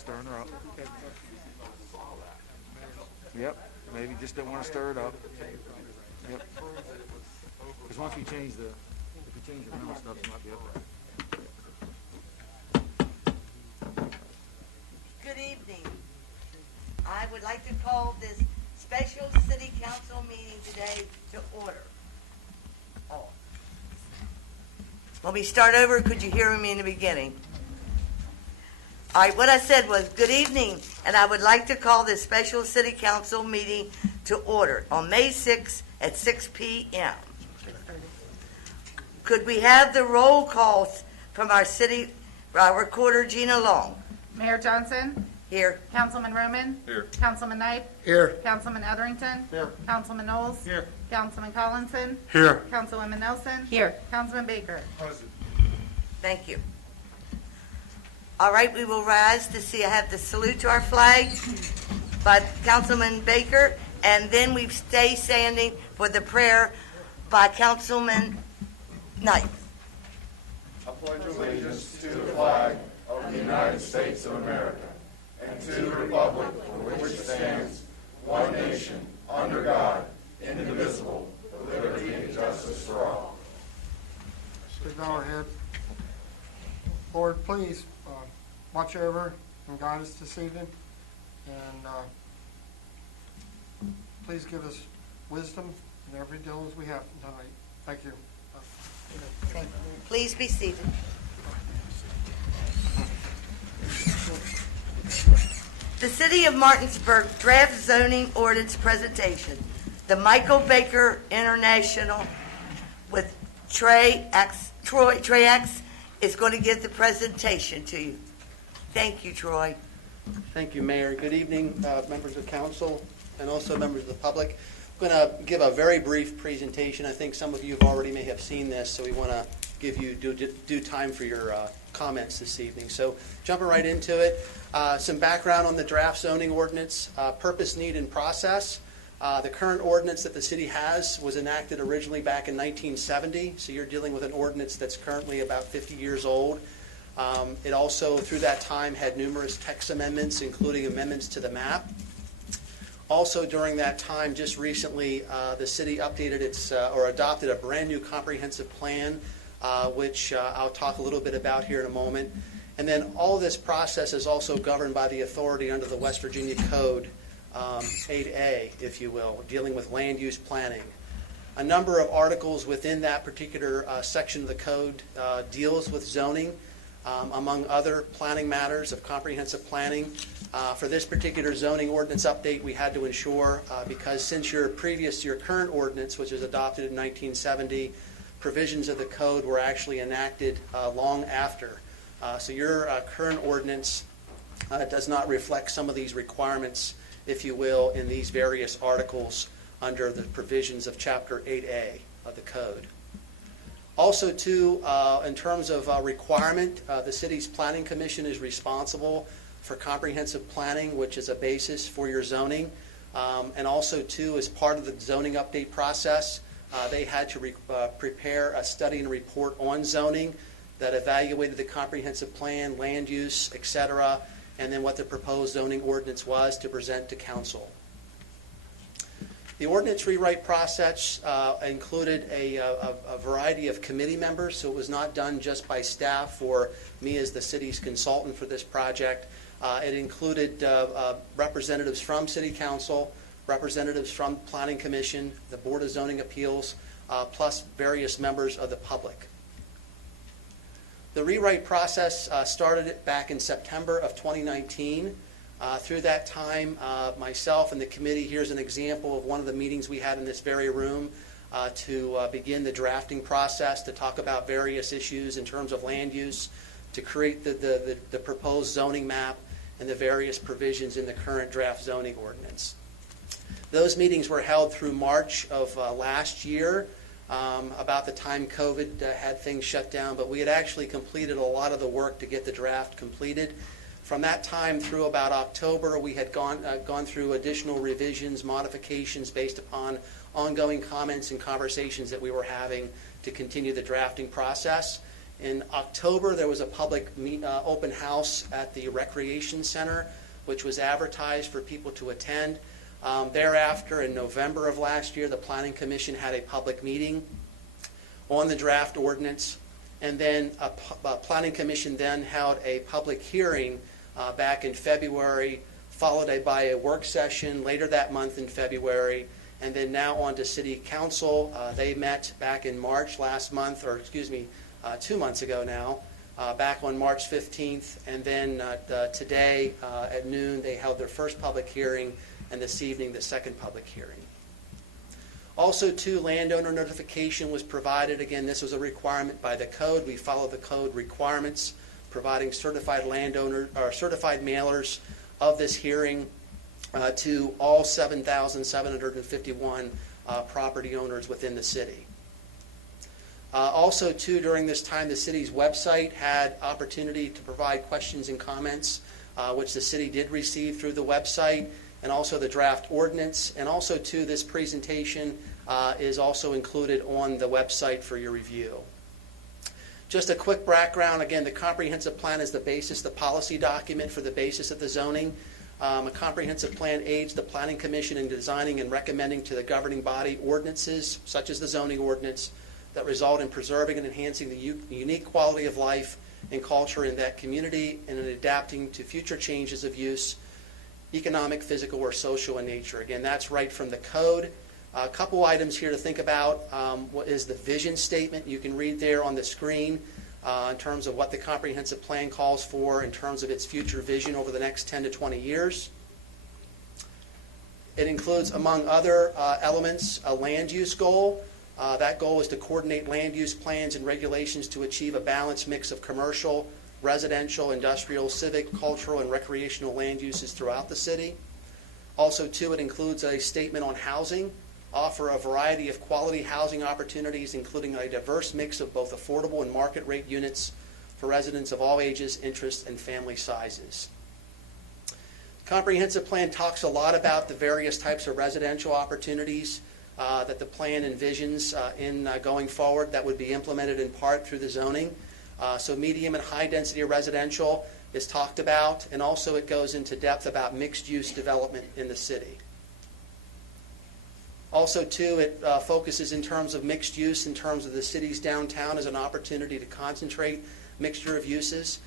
stirring her up. Yep, maybe just don't want to stir it up. Yep. Because once we change the, if we change the rental stuff, it might be up there. Good evening. I would like to call this special city council meeting today to order. Oh. Let me start over. Could you hear me in the beginning? All right, what I said was good evening, and I would like to call this special city council meeting to order on May 6th at 6 p.m. Could we have the roll calls from our city recorder, Gina Long? Mayor Johnson? Here. Councilman Roman? Here. Councilman Knight? Here. Councilman Etherington? Here. Councilman Knowles? Here. Councilman Collinson? Here. Councilwoman Nelson? Here. Councilman Baker? Present. Thank you. All right, we will rise to see. I have the salute to our flag by Councilman Baker, and then we stay standing for the prayer by Councilman Knight. I pledge allegiance to the flag of the United States of America and to the republic for which it stands, one nation, under God, indivisible, with liberty and justice for all. Please bow our head. Lord, please watch over and guide us this evening, and please give us wisdom in every dealings we have tonight. Thank you. Thank you. Please be seated. The City of Martinsburg Draft Zoning Ordinance Presentation. The Michael Baker International with Troy X is going to give the presentation to you. Thank you, Troy. Thank you, Mayor. Good evening, members of council and also members of the public. I'm going to give a very brief presentation. I think some of you already may have seen this, so we want to give you due time for your comments this evening. So jumping right into it, some background on the draft zoning ordinance, purpose, need, and process. The current ordinance that the city has was enacted originally back in 1970, so you're dealing with an ordinance that's currently about 50 years old. It also, through that time, had numerous text amendments, including amendments to the map. Also, during that time, just recently, the city updated its or adopted a brand new comprehensive plan, which I'll talk a little bit about here in a moment. And then all of this process is also governed by the authority under the West Virginia Code 8A, if you will, dealing with land use planning. A number of articles within that particular section of the code deals with zoning, among other planning matters of comprehensive planning. For this particular zoning ordinance update, we had to ensure, because since your current ordinance, which was adopted in 1970, provisions of the code were actually enacted long after. So your current ordinance does not reflect some of these requirements, if you will, in these various articles under the provisions of Chapter 8A of the code. Also, too, in terms of requirement, the city's planning commission is responsible for comprehensive planning, which is a basis for your zoning. And also, too, as part of the zoning update process, they had to prepare a study and report on zoning that evaluated the comprehensive plan, land use, etc., and then what the proposed zoning ordinance was to present to council. The ordinance rewrite process included a variety of committee members, so it was not done just by staff or me as the city's consultant for this project. It included representatives from City Council, representatives from Planning Commission, the Board of Zoning Appeals, plus various members of the public. The rewrite process started back in September of 2019. Through that time, myself and the committee, here's an example of one of the meetings we had in this very room to begin the drafting process, to talk about various issues in terms of land use, to create the proposed zoning map and the various provisions in the current draft zoning ordinance. Those meetings were held through March of last year, about the time COVID had things shut down, but we had actually completed a lot of the work to get the draft completed. From that time through about October, we had gone through additional revisions, modifications based upon ongoing comments and conversations that we were having to continue the drafting process. In October, there was a public open house at the Recreation Center, which was advertised for people to attend. Thereafter, in November of last year, the Planning Commission had a public meeting on the draft ordinance, and then a Planning Commission then held a public hearing back in February, followed by a work session later that month in February, and then now on to City Council. They met back in March last month, or excuse me, 2 months ago now, back on March 15th, and then today at noon they held their first public hearing, and this evening the second public hearing. Also, too, landowner notification was provided. Again, this was a requirement by the code. We follow the code requirements, providing certified landowner or certified mailers of this hearing to all 7,751 property owners within the city. Also, too, during this time, the city's website had opportunity to provide questions and comments, which the city did receive through the website, and also the draft ordinance. And also, too, this presentation is also included on the website for your review. Just a quick background. Again, the comprehensive plan is the basis, the policy document for the basis of the zoning. A comprehensive plan aids the Planning Commission in designing and recommending to the governing body ordinances, such as the zoning ordinance, that result in preserving and enhancing the unique quality of life and culture in that community, and in adapting to future changes of use, economic, physical, or social in nature. Again, that's right from the code. A couple items here to think about. What is the vision statement? You can read there on the screen in terms of what the comprehensive plan calls for in terms of its future vision over the next 10 to 20 years. It includes, among other elements, a land use goal. That goal is to coordinate land use plans and regulations to achieve a balanced mix of commercial, residential, industrial, civic, cultural, and recreational land uses throughout the city. Also, too, it includes a statement on housing, offer a variety of quality housing opportunities, including a diverse mix of both affordable and market rate units for residents of all ages, interests, and family sizes. Comprehensive plan talks a lot about the various types of residential opportunities that the plan envisions in going forward that would be implemented in part through the zoning. So medium and high density residential is talked about, and also it goes into depth about mixed use development in the city. Also, too, it focuses in terms of mixed use, in terms of the city's downtown as an opportunity to concentrate mixture of uses.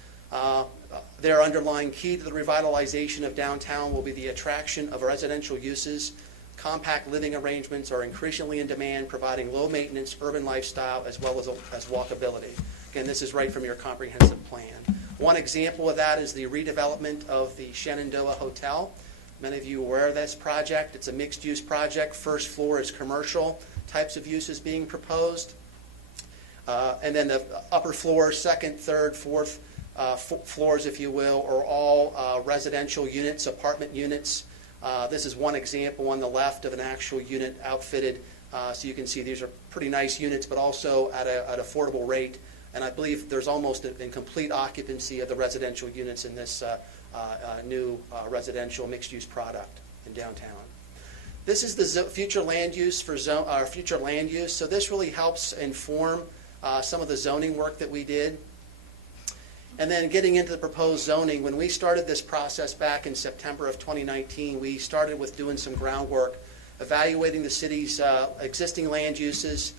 Their underlying key to the revitalization of downtown will be the attraction of residential uses. Compact living arrangements are increasingly in demand, providing low-maintenance urban lifestyle as well as walkability. Again, this is right from your comprehensive plan. One example of that is the redevelopment of the Shenandoah Hotel. Many of you are aware of this project. It's a mixed-use project. First floor is commercial types of uses being proposed. And then the upper floor, second, third, fourth floors, if you will, are all residential units, apartment units. This is one example on the left of an actual unit outfitted. So you can see these are pretty nice units, but also at an affordable rate. And I believe there's almost in complete occupancy of the residential units in this new residential mixed-use product in downtown. This is the future land use for future land use. So this really helps inform some of the zoning work that we did. And then getting into the proposed zoning, when we started this process back in September of 2019, we started with doing some groundwork, evaluating the city's existing land uses,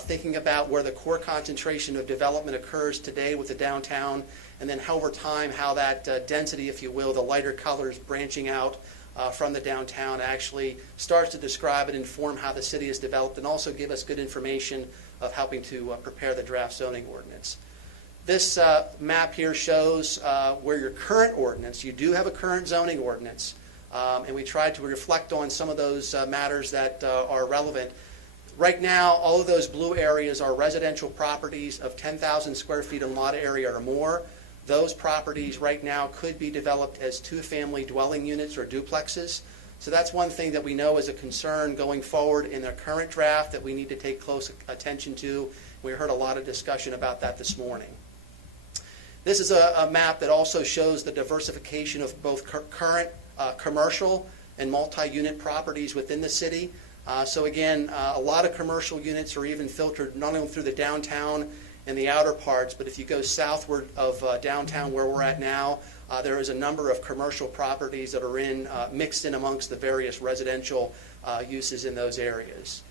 thinking about where the core concentration of development occurs today with the downtown, and then over time how that density, if you will, the lighter colors branching out from the downtown actually starts to describe and inform how the city is developed, and also give us good information of helping to prepare the draft zoning ordinance. This map here shows where your current ordinance, you do have a current zoning ordinance, and we tried to reflect on some of those matters that are relevant. Right now, all of those blue areas are residential properties of 10,000 square feet in lot area or more. Those properties right now could be developed as two-family dwelling units or duplexes. So that's one thing that we know is a concern going forward in the current draft that we need to take close attention to. We heard a lot of discussion about that this morning. This is a map that also shows the diversification of both current commercial and multi-unit properties within the city. So again, a lot of commercial units are even filtered not only through the downtown in the outer parts, but if you go southward of downtown where we're at now, there is a number of commercial properties that are mixed in amongst the various residential uses in those areas.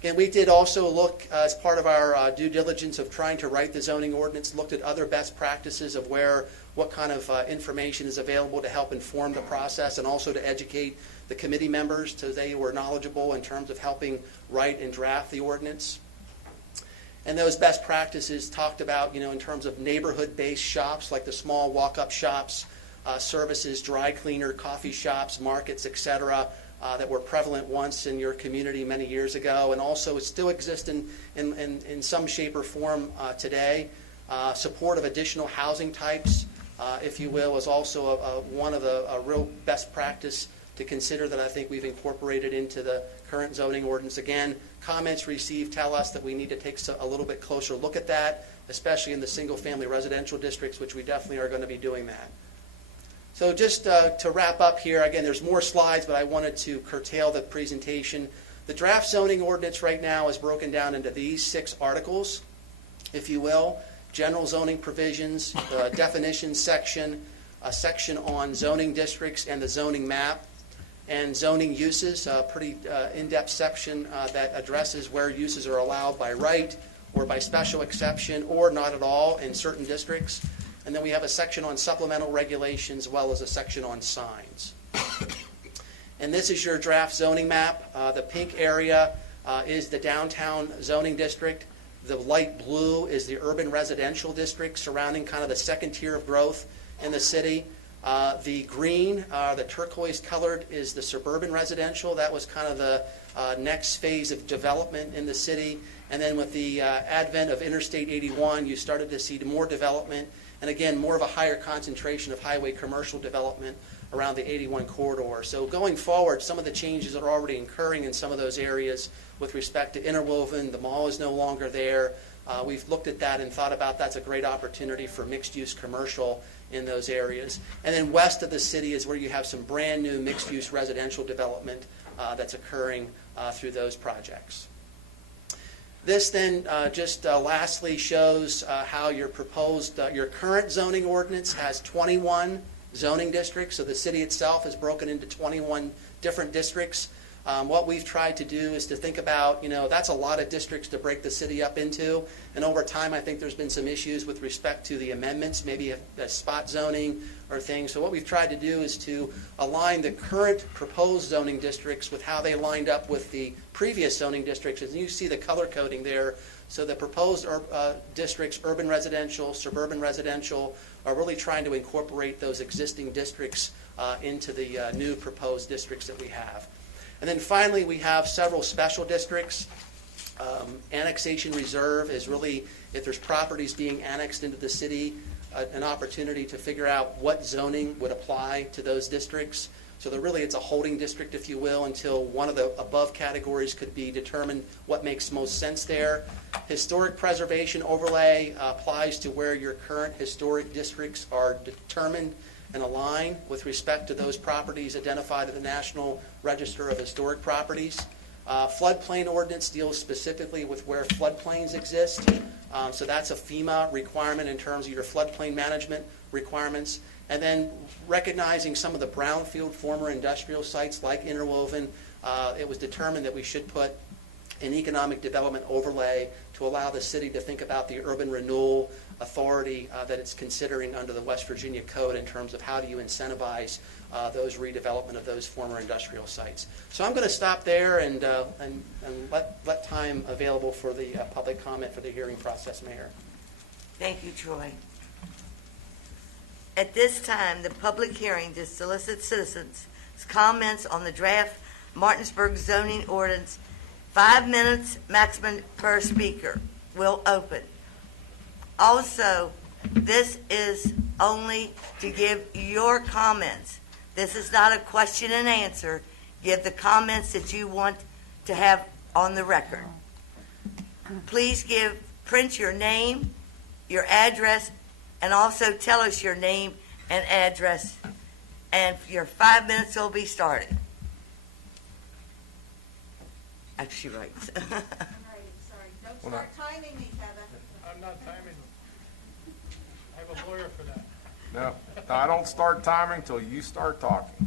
Again, we did also look, as part of our due diligence of trying to write the zoning ordinance, looked at other best practices of what kind of information is available to help inform the process and also to educate the committee members so they were knowledgeable in terms of helping write and draft the ordinance. And those best practices talked about, in terms of neighborhood-based shops, like the small walk-up shops, services, dry cleaner, coffee shops, markets, etc., that were prevalent once in your community many years ago, and also still exist in some shape or form today. Support of additional housing types, if you will, is also one of a real best practice to consider that I think we've incorporated into the current zoning ordinance. Again, comments received tell us that we need to take a little bit closer look at that, especially in the single-family residential districts, which we definitely are going to be doing that. So just to wrap up here, again, there's more slides, but I wanted to curtail the presentation. The draft zoning ordinance right now is broken down into these 6 articles, if you will. General zoning provisions, the definitions section, a section on zoning districts and the zoning map, and zoning uses, a pretty in-depth section that addresses where uses are allowed by right or by special exception or not at all in certain districts. And then we have a section on supplemental regulations as well as a section on signs. And this is your draft zoning map. The pink area is the downtown zoning district. The light blue is the urban residential district surrounding kind of the second tier of growth in the city. The green, the turquoise colored, is the suburban residential. That was kind of the next phase of development in the city. And then with the advent of Interstate 81, you started to see more development, and again, more of a higher concentration of highway commercial development around the 81 corridor. So going forward, some of the changes are already occurring in some of those areas with respect to Interwoven. The mall is no longer there. We've looked at that and thought about that's a great opportunity for mixed-use commercial in those areas. And then west of the city is where you have some brand new mixed-use residential development that's occurring through those projects. This then just lastly shows how your proposed, your current zoning ordinance has 21 zoning districts. So the city itself is broken into 21 different districts. What we've tried to do is to think about, that's a lot of districts to break the city up into. And over time, I think there's been some issues with respect to the amendments, maybe a spot zoning or things. So what we've tried to do is to align the current proposed zoning districts with how they lined up with the previous zoning districts. And you see the color coding there. So the proposed districts, urban residential, suburban residential, are really trying to incorporate those existing districts into the new proposed districts that we have. And then finally, we have several special districts. Annexation reserve is really, if there's properties being annexed into the city, an opportunity to figure out what zoning would apply to those districts. So it's a holding district, if you will, until one of the above categories could be determined what makes most sense there. Historic preservation overlay applies to where your current historic districts are determined and align with respect to those properties identified in the National Register of Historic Properties. Floodplain ordinance deals specifically with where floodplains exist. So that's a FEMA requirement in terms of your floodplain management requirements. And then recognizing some of the brownfield former industrial sites like Interwoven, it was determined that we should put an economic development overlay to allow the city to think about the urban renewal authority that it's considering under the West Virginia Code in terms of how do you incentivize those redevelopment of those former industrial sites. So I'm going to stop there and let time available for the public comment for the hearing process, Mayor. Thank you, Troy. At this time, the public hearing to solicit citizens' comments on the draft Martinsburg zoning ordinance, 5 minutes maximum per speaker, will open. Also, this is only to give your comments. This is not a question and answer. Give the comments that you want to have on the record. Please print your name, your address, and also tell us your name and address, and your 5 minutes will be started. She writes. I'm ready, sorry. Don't start timing me, Kevin. not timing. I have a lawyer for that. No, I don't start timing till you start talking.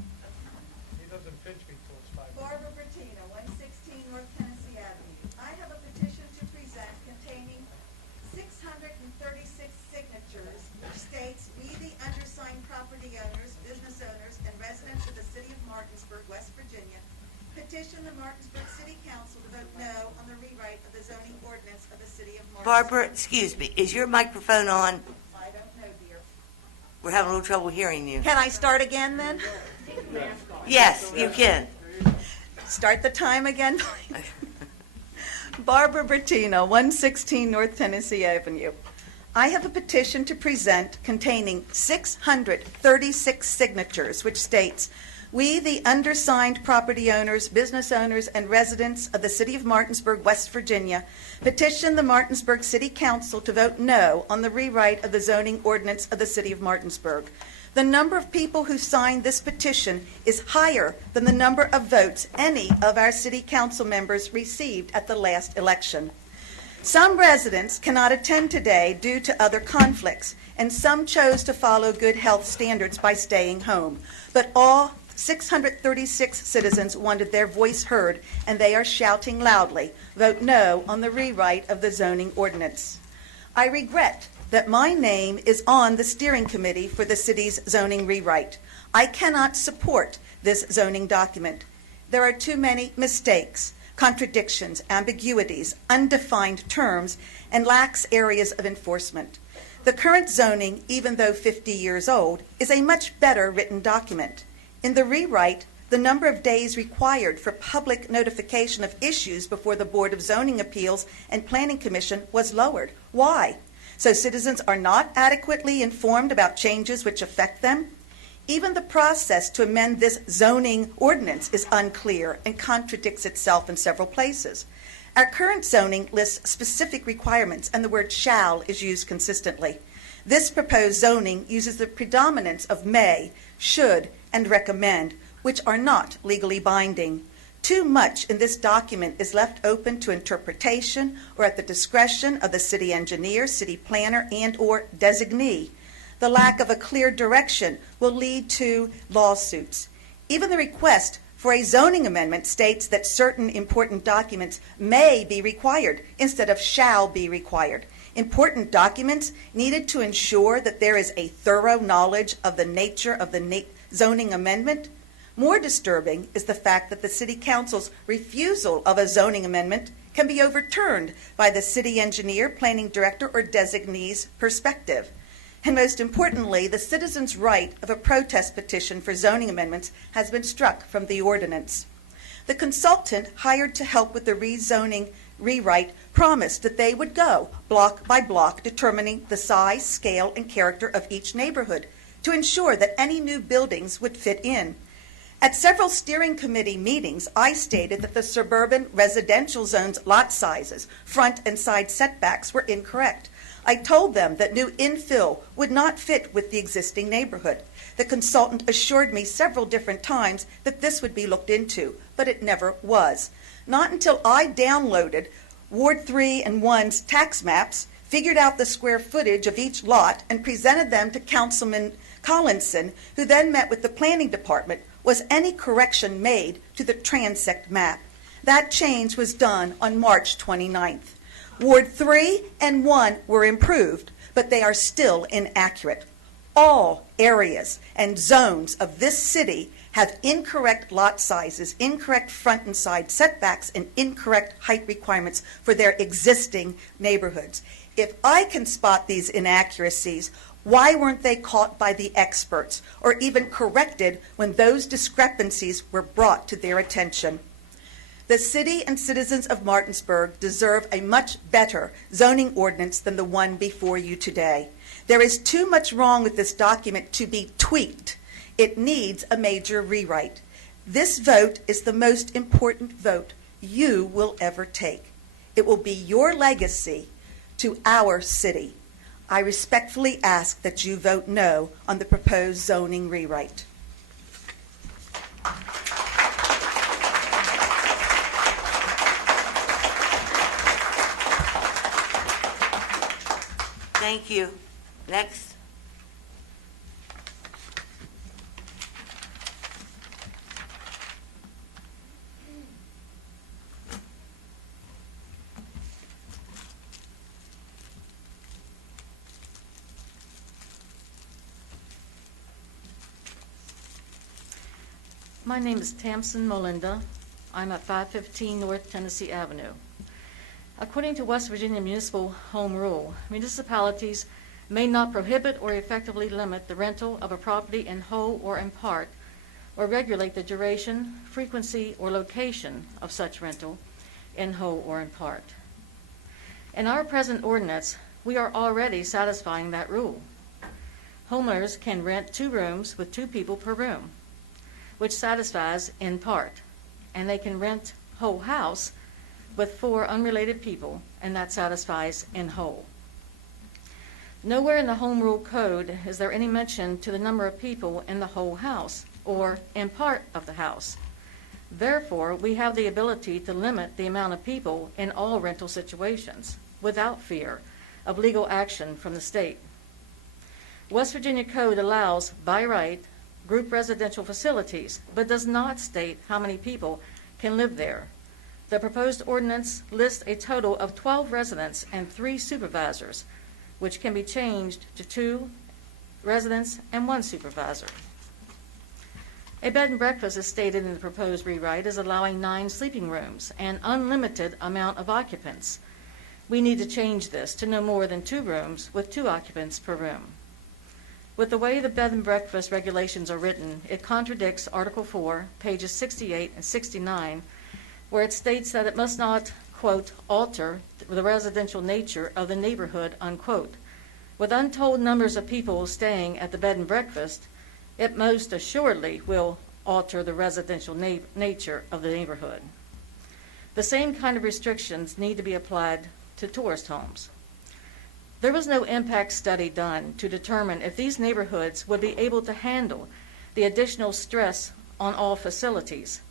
He doesn't pinch me till it's 5 minutes. Barbara Bertina, 116 North Tennessee Avenue. I have a petition to present containing 636 signatures, which states, "We, the undersigned property owners, business owners, and residents of the city of Martinsburg, West Virginia, petition the Martinsburg City Council to vote no on the rewrite of the zoning ordinance of the city of Martinsburg." Barbara, excuse me, is your microphone on? I don't know, dear. We're having a little trouble hearing you. Can I start again then? Yes, you can. Start the time again, please. Barbara Bertino, 116 North Tennessee Avenue. I have a petition to present containing 636 signatures, which states, "We, the undersigned property owners, business owners, and residents of the city of Martinsburg, West Virginia, petition the Martinsburg City Council to vote no on the rewrite of the zoning ordinance of the city of Martinsburg." The number of people who signed this petition is higher than the number of votes any of our city council members received at the last election. Some residents cannot attend today due to other conflicts, and some chose to follow good health standards by staying home. But all 636 citizens wanted their voice heard, and they are shouting loudly, "Vote no on the rewrite of the zoning ordinance." I regret that my name is on the steering committee for the city's zoning rewrite. I cannot support this zoning document. There are too many mistakes, contradictions, ambiguities, undefined terms, and lacks areas of enforcement. The current zoning, even though 50 years old, is a much better written document. In the rewrite, the number of days required for public notification of issues before the Board of Zoning Appeals and Planning Commission was lowered. Why? So citizens are not adequately informed about changes which affect them? Even the process to amend this zoning ordinance is unclear and contradicts itself in several places. Our current zoning lists specific requirements, and the word "shall" is used consistently. This proposed zoning uses the predominance of may, should, and recommend, which are not legally binding. Too much in this document is left open to interpretation or at the discretion of the city engineer, city planner, and/or designee. The lack of a clear direction will lead to lawsuits. Even the request for a zoning amendment states that certain important documents may be required instead of shall be required. Important documents needed to ensure that there is a thorough knowledge of the nature of the zoning amendment. More disturbing is the fact that the City Council's refusal of a zoning amendment can be overturned by the city engineer, planning director, or designee's perspective. And most importantly, the citizen's right of a protest petition for zoning amendments has been struck from the ordinance. The consultant hired to help with the rezoning rewrite promised that they would go block by block, determining the size, scale, and character of each neighborhood to ensure that any new buildings would fit in. At several steering committee meetings, I stated that the suburban residential zone's lot sizes, front and side setbacks were incorrect. I told them that new infill would not fit with the existing neighborhood. The consultant assured me several different times that this would be looked into, but it never was. Not until I downloaded Ward 3 and 1's tax maps, figured out the square footage of each lot, and presented them to Councilman Collinson, who then met with the planning department, was any correction made to the transect map. That change was done on March 29th. Ward 3 and 1 were improved, but they are still inaccurate. All areas and zones of this city have incorrect lot sizes, incorrect front and side setbacks, and incorrect height requirements for their existing neighborhoods. If I can spot these inaccuracies, why weren't they caught by the experts or even corrected when those discrepancies were brought to their attention? The city and citizens of Martinsburg deserve a much better zoning ordinance than the one before you today. There is too much wrong with this document to be tweaked. It needs a major rewrite. This vote is the most important vote you will ever take. It will be your legacy to our city. I respectfully ask that you vote no on the proposed zoning rewrite. Thank you. Next. My name is Tamsin Melinda. I'm at 515 North Tennessee Avenue. According to West Virginia Municipal Home Rule, municipalities may not prohibit or effectively limit the rental of a property in whole or in part, or regulate the duration, frequency, or location of such rental in whole or in part. In our present ordinance, we are already satisfying that rule. Homeowners can rent 2 rooms with 2 people per room, which satisfies in part, and they can rent whole house with 4 unrelated people, and that satisfies in whole. Nowhere in the Home Rule Code is there any mention to the number of people in the whole house or in part of the house. Therefore, we have the ability to limit the amount of people in all rental situations without fear of legal action from the state. West Virginia Code allows, by right, group residential facilities, but does not state how many people can live there. The proposed ordinance lists a total of 12 residents and 3 supervisors, which can be changed to 2 residents and 1 supervisor. A bed and breakfast, as stated in the proposed rewrite, is allowing 9 sleeping rooms and unlimited amount of occupants. We need to change this to no more than 2 rooms with 2 occupants per room. With the way the bed and breakfast regulations are written, it contradicts Article 4, pages 68 and 69, where it states that it must not, quote, alter the residential nature of the neighborhood, unquote. With untold numbers of people staying at the bed and breakfast, it most assuredly will alter the residential nature of the neighborhood. The same kind of restrictions need to be applied to tourist homes. There was no impact study done to determine if these neighborhoods would be able to handle the additional stress on all facilities.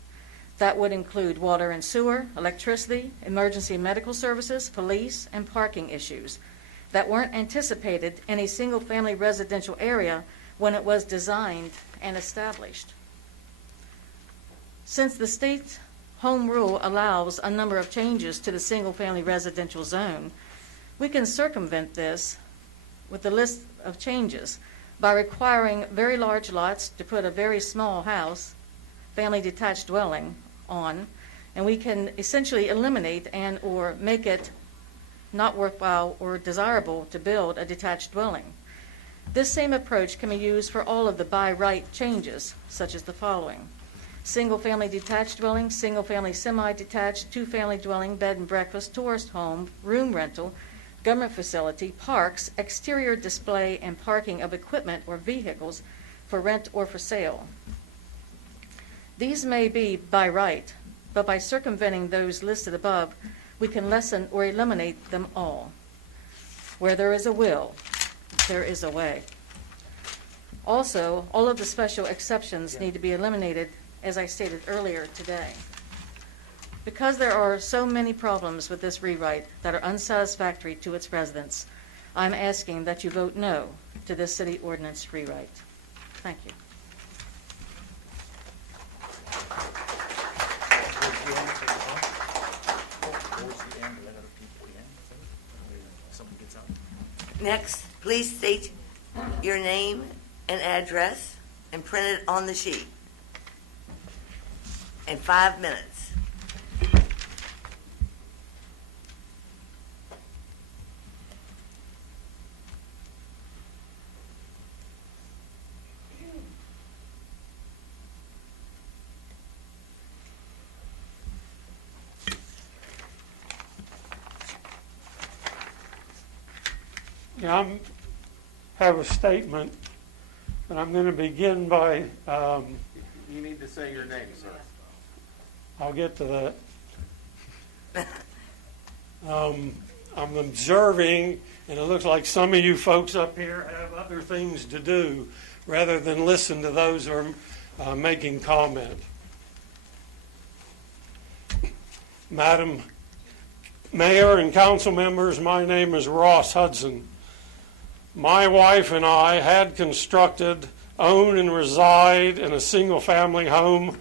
That would include water and sewer, electricity, emergency medical services, police, and parking issues that weren't anticipated in a single-family residential area when it was designed and established. Since the state home rule allows a number of changes to the single-family residential zone, we can circumvent this with the list of changes by requiring very large lots to put a very small house, family detached dwelling, on, and we can essentially eliminate and or make it not worthwhile or desirable to build a detached dwelling. This same approach can be used for all of the by right changes, such as the following: single-family detached dwelling, single-family semi-detached, 2-family dwelling, bed and breakfast, tourist home, room rental, government facility, parks, exterior display and parking of equipment or vehicles for rent or for sale. These may be by right, but by circumventing those listed above, we can lessen or eliminate them all. Where there is a will, there is a way. Also, all of the special exceptions need to be eliminated, as I stated earlier today. Because there are so many problems with this rewrite that are unsatisfactory to its residents, I'm asking that you vote no to this city ordinance rewrite. Thank you. Next, please state your name and address and print it on the sheet. In 5 minutes. Yeah, I have a statement, but I'm going to begin by, You need to say your name, sir. I'll get to that. I'm observing, and it looks like some of you folks up here have other things to do rather than listen to those who are making comment. Madam Mayor and council members, my name is Ross Hudson. my wife and I had constructed, own, and reside in a single-family home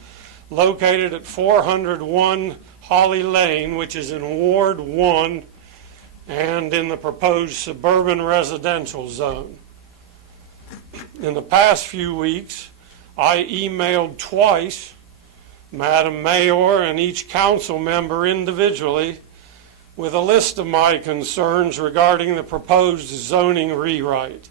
located at 401 Holly Lane, which is in Ward 1 and in the proposed suburban residential zone. In the past few weeks, I emailed twice Madam Mayor and each council member individually with a list of my concerns regarding the proposed zoning rewrite.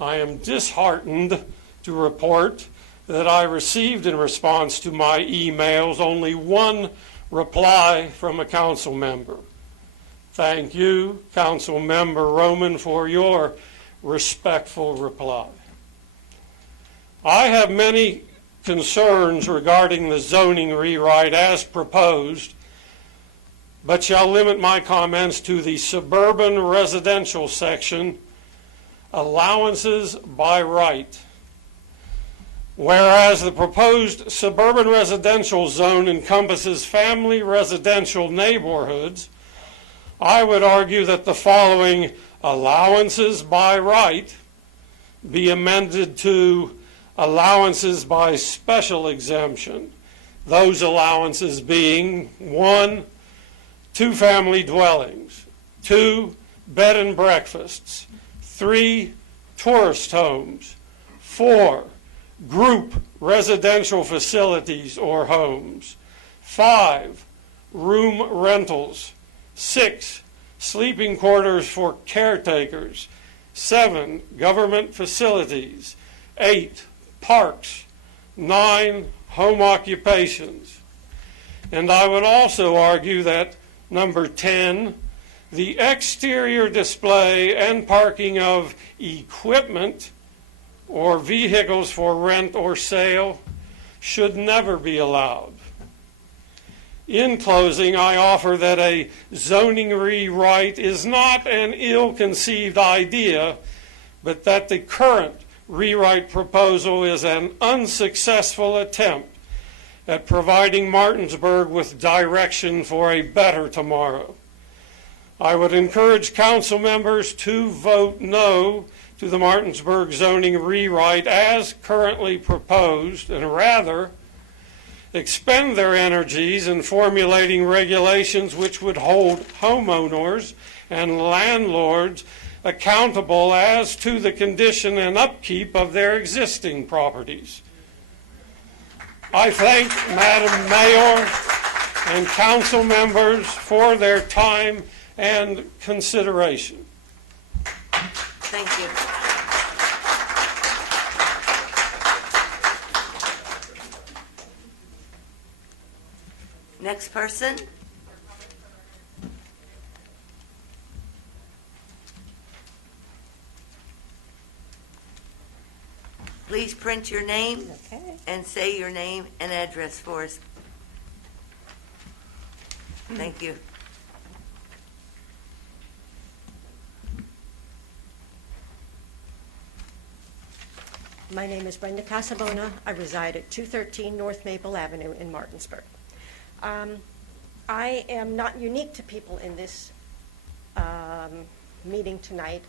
I am disheartened to report that I received in response to my emails only one reply from a council member. Thank you, Council Member Roman, for your respectful reply. I have many concerns regarding the zoning rewrite as proposed, but shall limit my comments to the suburban residential section, allowances by right. Whereas the proposed suburban residential zone encompasses family residential neighborhoods, I would argue that the following allowances by right be amended to allowances by special exemption. Those allowances being 1, 2-family dwellings, 2, bed and breakfasts, 3, tourist homes, 4, group residential facilities or homes, 5, room rentals, 6, sleeping quarters for caretakers, 7, government facilities, 8, parks, 9, home occupations. And I would also argue that number 10, the exterior display and parking of equipment or vehicles for rent or sale should never be allowed. In closing, I offer that a zoning rewrite is not an ill-conceived idea, but that the current rewrite proposal is an unsuccessful attempt at providing Martinsburg with direction for a better tomorrow. I would encourage council members to vote no to the Martinsburg zoning rewrite as currently proposed, and rather expend their energies in formulating regulations which would hold homeowners and landlords accountable as to the condition and upkeep of their existing properties. I thank Madam Mayor and council members for their time and consideration. Thank you. Next person. Please print your name and say your name and address for us. Thank you. My name is Brenda Casabona. I reside at 213 North Maple Avenue in Martinsburg. I am not unique to people in this meeting tonight,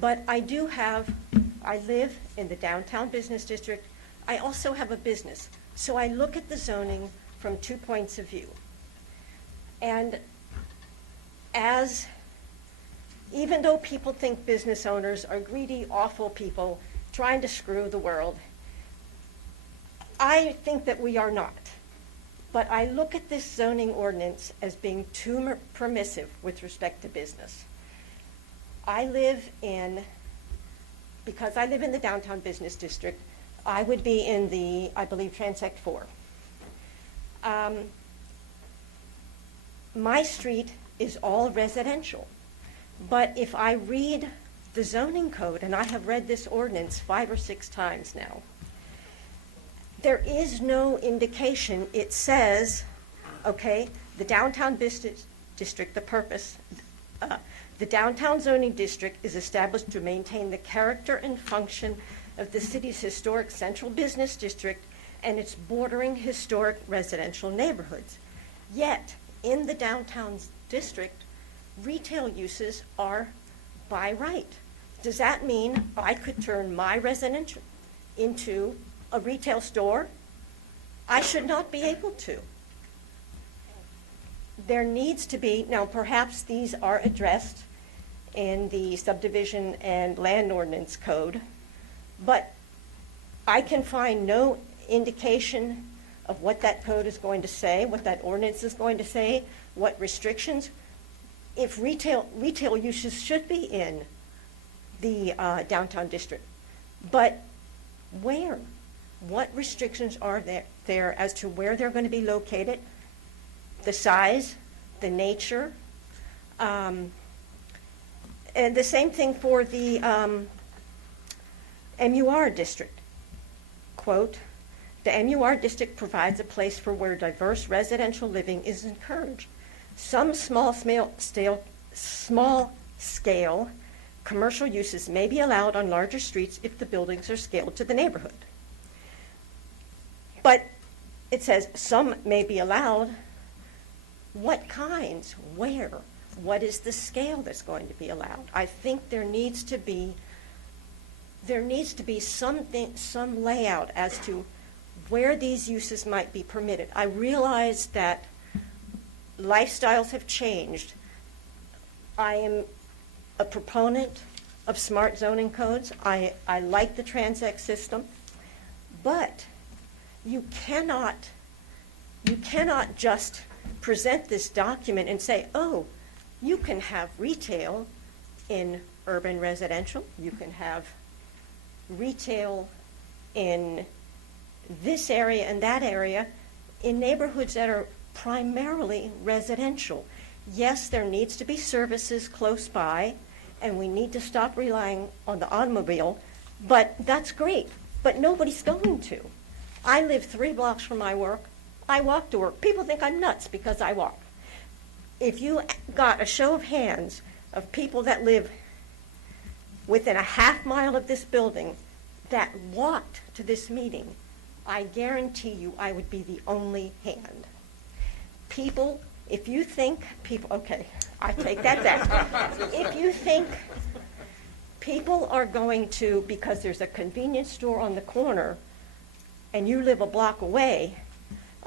but I live in the downtown business district. I also have a business, so I look at the zoning from 2 points of view. And even though people think business owners are greedy, awful people trying to screw the world, I think that we are not. But I look at this zoning ordinance as being too permissive with respect to business. Because I live in the downtown business district, I would be in the, I believe, Transect 4. My street is all residential. But if I read the zoning code, and I have read this ordinance 5 or 6 times now, there is no indication. It says, okay, the downtown business district, the purpose, the downtown zoning district is established to maintain the character and function of the city's historic central business district and its bordering historic residential neighborhoods. Yet, in the downtown district, retail uses are by right. does that mean I could turn my residential into a retail store? I should not be able to. There needs to be, now perhaps these are addressed in the subdivision and land ordinance code, but I can find no indication of what that code is going to say, what that ordinance is going to say, what restrictions. If retail uses should be in the downtown district, but where? What restrictions are there as to where they're going to be located, the size, the nature, and the same thing for the MUR district. Quote, the MUR district provides a place for where diverse residential living is encouraged. Some small scale commercial uses may be allowed on larger streets if the buildings are scaled to the neighborhood. But it says some may be allowed. What kinds? Where? What is the scale that's going to be allowed? I think there needs to be some layout as to where these uses might be permitted. I realize that lifestyles have changed. I am a proponent of smart zoning codes. I like the Transact system, but you cannot just present this document and say, oh, you can have retail in urban residential, you can have retail in this area and that area, in neighborhoods that are primarily residential. Yes, there needs to be services close by, and we need to stop relying on the automobile, but that's great, but nobody's going to. I live 3 blocks from my work. I walk to work. People think I'm nuts because I walk. If you got a show of hands of people that live within a half mile of this building that walked to this meeting, I guarantee you I would be the only hand. People, if you think people, okay, I take that back. If you think people are going to, because there's a convenience store on the corner and you live a block away,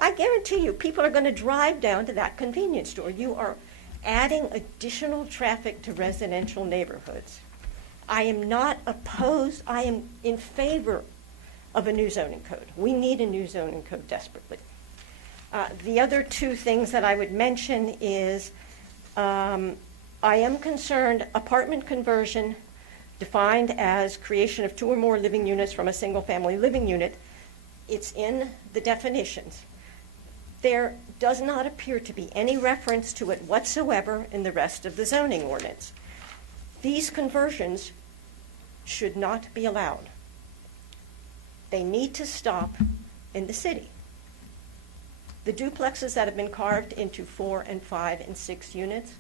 I guarantee you people are going to drive down to that convenience store. You are adding additional traffic to residential neighborhoods. I am not opposed, I am in favor of a new zoning code. We need a new zoning code desperately. The other 2 things that I would mention is I am concerned apartment conversion defined as creation of 2 or more living units from a single family living unit. It's in the definitions. There does not appear to be any reference to it whatsoever in the rest of the zoning ordinance. These conversions should not be allowed. They need to stop in the city. The duplexes that have been carved into 4 and 5 and 6 units,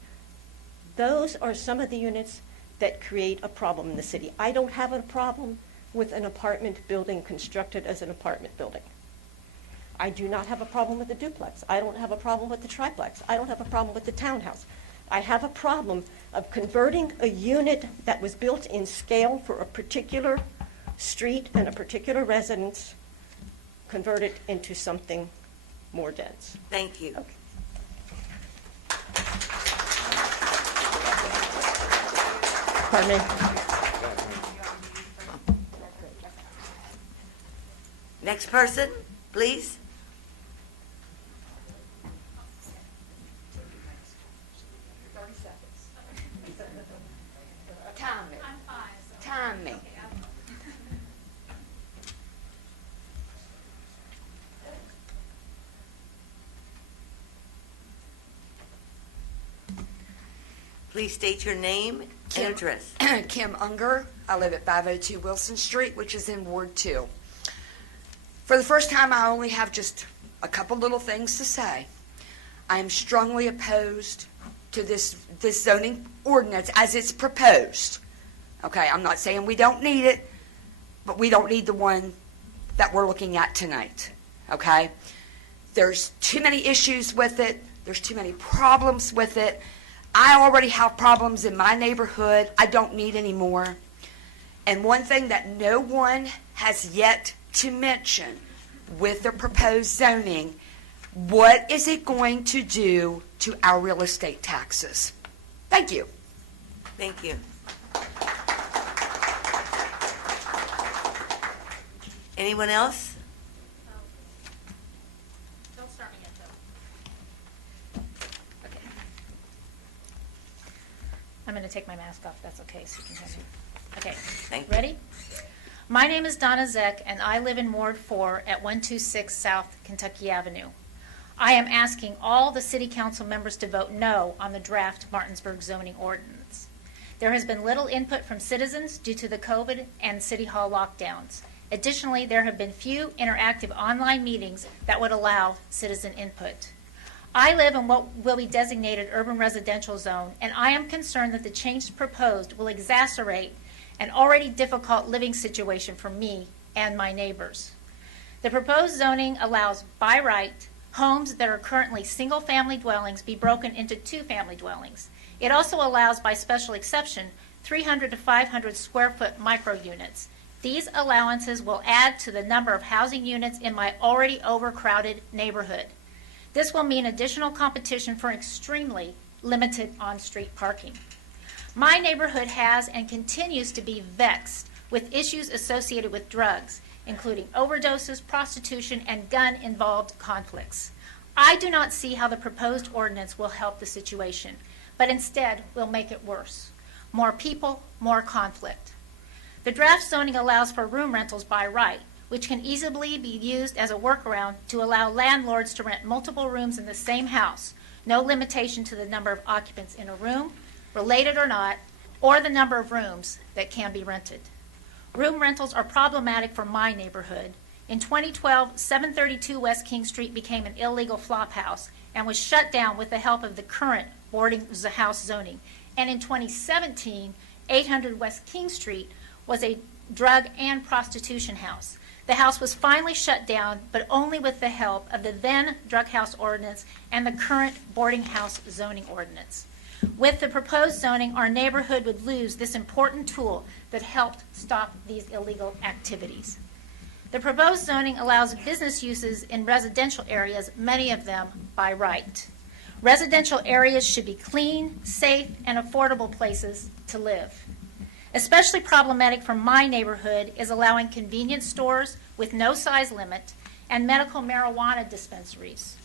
those are some of the units that create a problem in the city. I don't have a problem with an apartment building constructed as an apartment building. I do not have a problem with the duplex. I don't have a problem with the triplex. I don't have a problem with the townhouse. I have a problem of converting a unit that was built in scale for a particular street and a particular residence, convert it into something more dense. Thank you. Okay. Pardon me? Next person, please. Time me. Please state your name and address. Kim Unger. I live at 502 Wilson Street, which is in Ward 2. For the first time, I only have just a couple little things to say. I am strongly opposed to this zoning ordinance as it's proposed. Okay, I'm not saying we don't need it, but we don't need the one that we're looking at tonight. Okay? There's too many issues with it. There's too many problems with it. I already have problems in my neighborhood. I don't need any more. And one thing that no one has yet to mention with the proposed zoning, what is it going to do to our real estate taxes? Thank you. Thank you. Anyone else? Don't start me yet, though. Okay. I'm going to take my mask off, that's okay, so you can hear me. Okay, Thank you. ready? My name is Donna Zeck, and I live in Ward 4 at 126 South Kentucky Avenue. I am asking all the city council members to vote no on the draft Martinsburg zoning ordinance. There has been little input from citizens due to the COVID and city hall lockdowns. Additionally, there have been few interactive online meetings that would allow citizen input. I live in what will be designated urban residential zone, and I am concerned that the changes proposed will exacerbate an already difficult living situation for me and my neighbors. The proposed zoning allows by right homes that are currently single-family dwellings be broken into two-family dwellings. It also allows by special exception 300 to 500 square foot micro units. These allowances will add to the number of housing units in my already overcrowded neighborhood. This will mean additional competition for extremely limited on-street parking. My neighborhood has and continues to be vexed with issues associated with drugs, including overdoses, prostitution, and gun-involved conflicts. I do not see how the proposed ordinance will help the situation, but instead will make it worse. More people, more conflict. The draft zoning allows for room rentals by right, which can easily be used as a workaround to allow landlords to rent multiple rooms in the same house, no limitation to the number of occupants in a room, related or not, or the number of rooms that can be rented. Room rentals are problematic for my neighborhood. In 2012, 732 West King Street became an illegal flop house and was shut down with the help of the current boarding house zoning. And in 2017, 800 West King Street was a drug and prostitution house. The house was finally shut down, but only with the help of the then drug house ordinance and the current boarding house zoning ordinance. With the proposed zoning, our neighborhood would lose this important tool that helped stop these illegal activities. The proposed zoning allows business uses in residential areas, many of them by right. Residential areas should be clean, safe, and affordable places to live. Especially problematic for my neighborhood is allowing convenience stores with no size limit and medical marijuana dispensaries.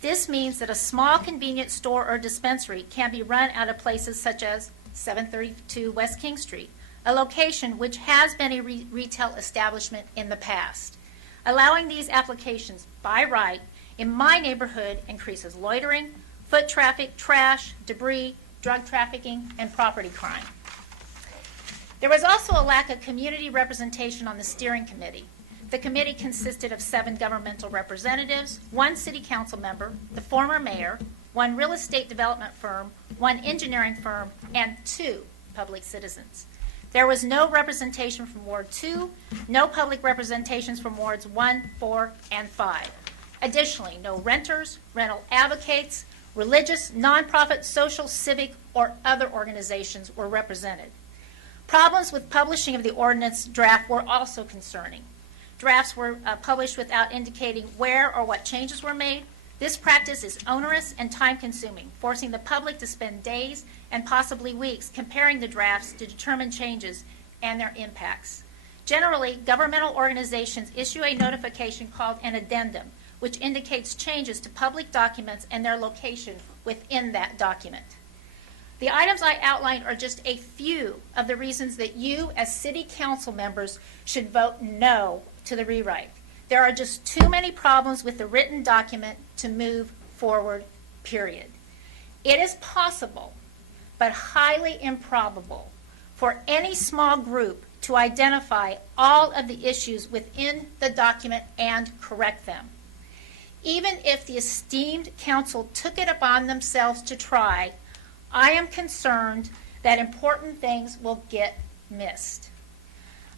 This means that a small convenience store or dispensary can be run out of places such as 732 West King Street, a location which has been a retail establishment in the past. Allowing these applications by right in my neighborhood increases loitering, foot traffic, trash, debris, drug trafficking, and property crime. There was also a lack of community representation on the steering committee. The committee consisted of 7 governmental representatives, 1 city council member, the former mayor, 1 real estate development firm, 1 engineering firm, and 2 public citizens. There was no representation from Ward 2, no public representations from Wards 1, 4, and 5. Additionally, no renters, rental advocates, religious, nonprofit, social, civic, or other organizations were represented. Problems with publishing of the ordinance draft were also concerning. Drafts were published without indicating where or what changes were made. This practice is onerous and time-consuming, forcing the public to spend days and possibly weeks comparing the drafts to determine changes and their impacts. Generally, governmental organizations issue a notification called an addendum, which indicates changes to public documents and their location within that document. The items I outlined are just a few of the reasons that you, as city council members, should vote no to the rewrite. There are just too many problems with the written document to move forward, period. It is possible, but highly improbable, for any small group to identify all of the issues within the document and correct them. Even if the esteemed council took it upon themselves to try, I am concerned that important things will get missed.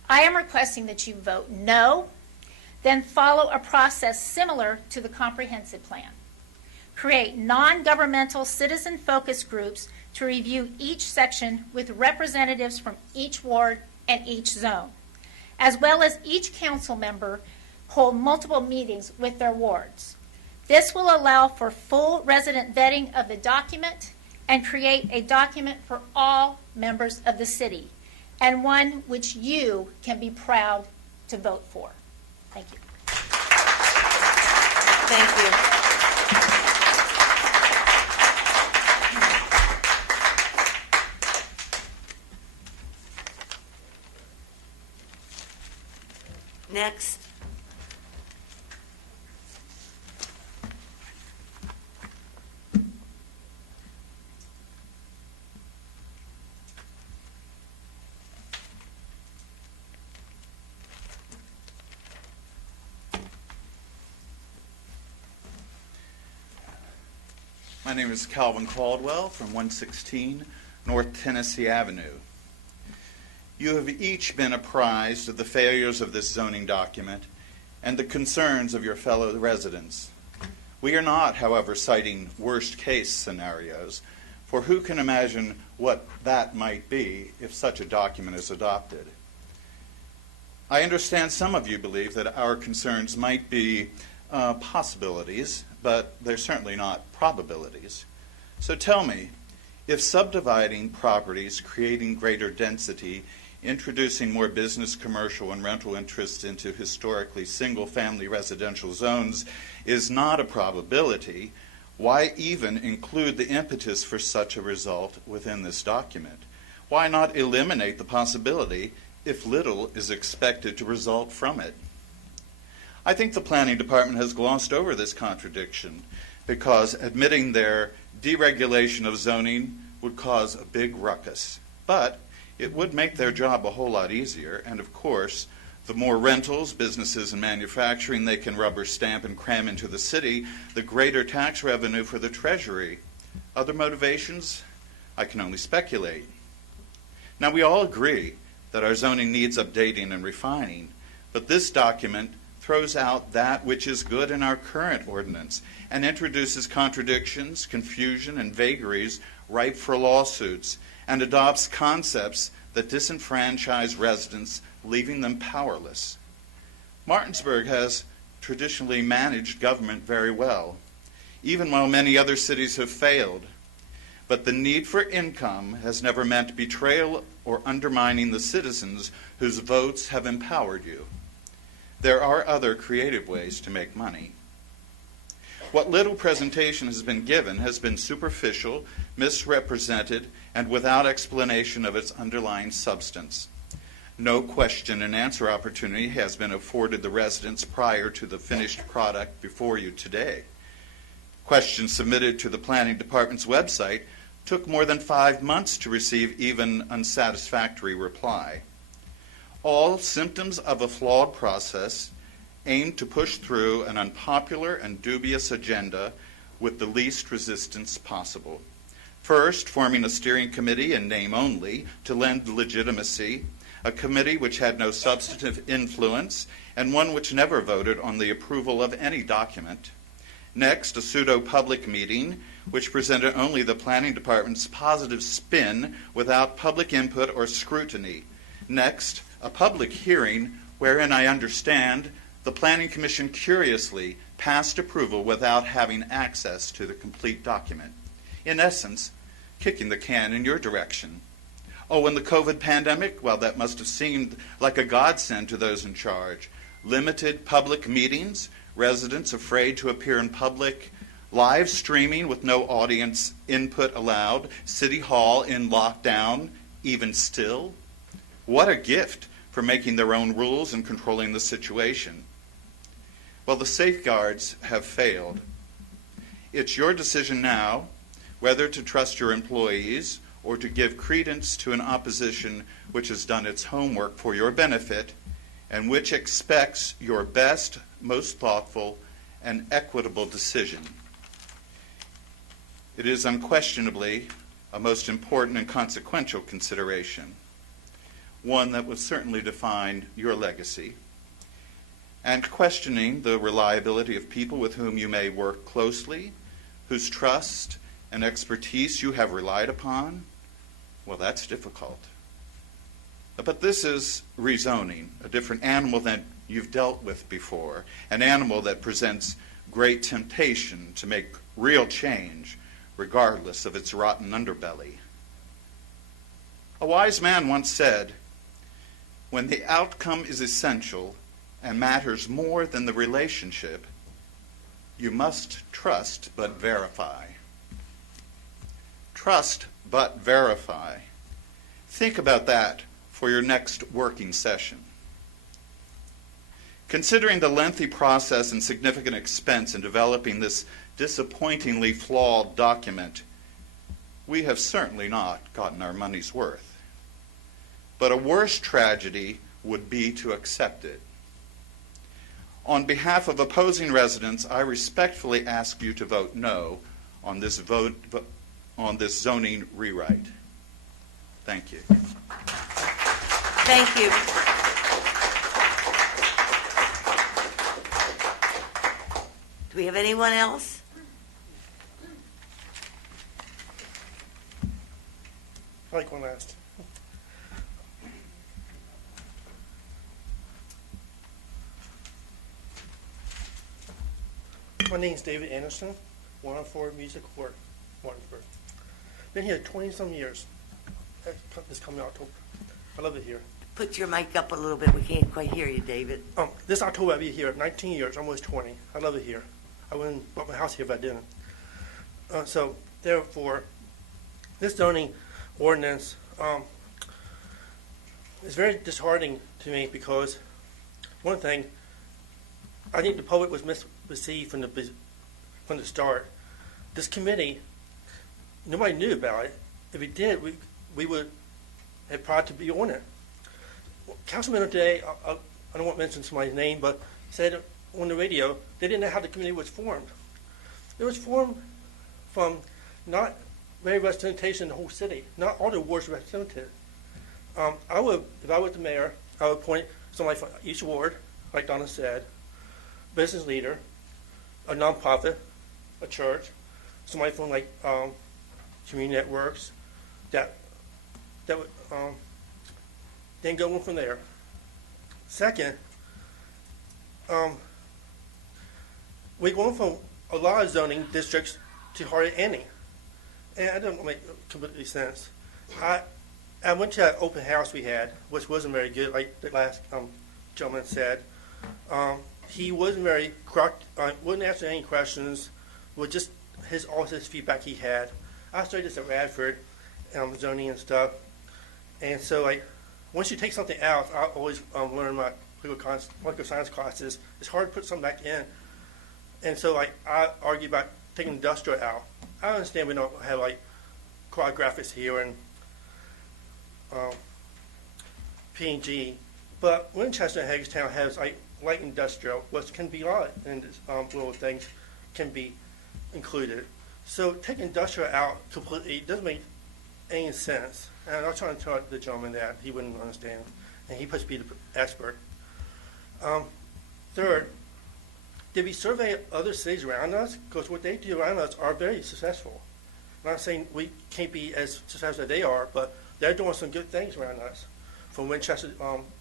I am requesting that you vote no, then follow a process similar to the comprehensive plan. Create non-governmental citizen focus groups to review each section with representatives from each ward in each zone, as well as each council member hold multiple meetings with their wards. This will allow for full resident vetting of the document and create a document for all members of the city, and one which you can be proud to vote for. Thank you. Thank you. Next. My name is Calvin Caldwell from 116 North Tennessee Avenue. You have each been apprised of the failures of this zoning document and the concerns of your fellow residents. We are not, however, citing worst-case scenarios, for who can imagine what that might be if such a document is adopted? I understand some of you believe that our concerns might be possibilities, but they're certainly not probabilities. So tell me, if subdividing properties, creating greater density, introducing more business, commercial, and rental interests into historically single-family residential zones is not a probability, why even include the impetus for such a result within this document? Why not eliminate the possibility if little is expected to result from it? I think the Planning Department has glossed over this contradiction because admitting their deregulation of zoning would cause a big ruckus. But it would make their job a whole lot easier, and of course, the more rentals, businesses, and manufacturing they can rubber stamp and cram into the city, the greater tax revenue for the Treasury. Other motivations? I can only speculate. Now, we all agree that our zoning needs updating and refining, but this document throws out that which is good in our current ordinance and introduces contradictions, confusion, and vagaries ripe for lawsuits, and adopts concepts that disenfranchise residents, leaving them powerless. Martinsburg has traditionally managed government very well, even while many other cities have failed. But the need for income has never meant betrayal or undermining the citizens whose votes have empowered you. There are other creative ways to make money. What little presentation has been given has been superficial, misrepresented, and without explanation of its underlying substance. No question and answer opportunity has been afforded the residents prior to the finished product before you today. Questions submitted to the Planning Department's website took more than 5 months to receive even unsatisfactory reply. All symptoms of a flawed process aimed to push through an unpopular and dubious agenda with the least resistance possible. First, forming a steering committee in name only to lend legitimacy, a committee which had no substantive influence and one which never voted on the approval of any document. Next, a pseudo-public meeting which presented only the Planning Department's positive spin without public input or scrutiny. Next, a public hearing wherein I understand the Planning Commission curiously passed approval without having access to the complete document. In essence, kicking the can in your direction. Oh, and the COVID pandemic, well, that must have seemed like a godsend to those in charge. Limited public meetings, residents afraid to appear in public, live streaming with no audience input allowed, City Hall in lockdown, even still. What a gift for making their own rules and controlling the situation. Well, the safeguards have failed. It's your decision now whether to trust your employees or to give credence to an opposition which has done its homework for your benefit and which expects your best, most thoughtful, and equitable decision. It is unquestionably a most important and consequential consideration, one that will certainly define your legacy, and questioning the reliability of people with whom you may work closely, whose trust and expertise you have relied upon, well, that's difficult. But this is rezoning, a different animal than you've dealt with before, an animal that presents great temptation to make real change regardless of its rotten underbelly. A wise man once said, "When the outcome is essential and matters more than the relationship, you must trust but verify." Trust but verify. Think about that for your next working session. Considering the lengthy process and significant expense in developing this disappointingly flawed document, we have certainly not gotten our money's worth. But a worse tragedy would be to accept it. On behalf of opposing residents, I respectfully ask you to vote no on this zoning rewrite. Thank you. Thank you. Do we have anyone else? I like one last. My name's David Anderson, 104 Music Court, Martinsburg. Been here 20-some years. This coming October. I love it here. Put your mic up a little bit. We can't quite hear you, David. This October I'll be here 19 years, almost 20. I love it here. I wouldn't bought my house here if I didn't. So therefore, this zoning ordinance is very disheartening to me because one thing, I think the public was misreceived from the start. This committee, nobody knew about it. If we did, we would have proud to be on it. Councilman today, I don't want to mention somebody's name, but said on the radio they didn't know how the committee was formed. It was formed from not very representation in the whole city. Not all the wards represented. I would, if I was the mayor, I would appoint somebody from each ward, like Donna said, business leader, a nonprofit, a church, somebody from like community networks, that would then go on from there. Second, we're going from a lot of zoning districts to hardly any, and that doesn't make completely sense. I went to that open house we had, which wasn't very good, like the last gentleman said. He wasn't very wouldn't answer any questions, with just all his feedback he had. I studied this at Radford, zoning and stuff, and so like once you take something out, I always learn my political science classes. It's hard to put something back in, and so like I argue about taking industrial out. I understand we don't have like quad graphics here and P&G, but Winchester and Hagerstown has like light industrial, which can be a lot, and little things can be included. So taking industrial out completely doesn't make any sense. And I was trying to tell the gentleman that he wouldn't understand, and he supposed to be the expert. Third, did we survey other cities around us? Because what they do around us are very successful. I'm not saying we can't be as successful as they are, but they're doing some good things around us. From Winchester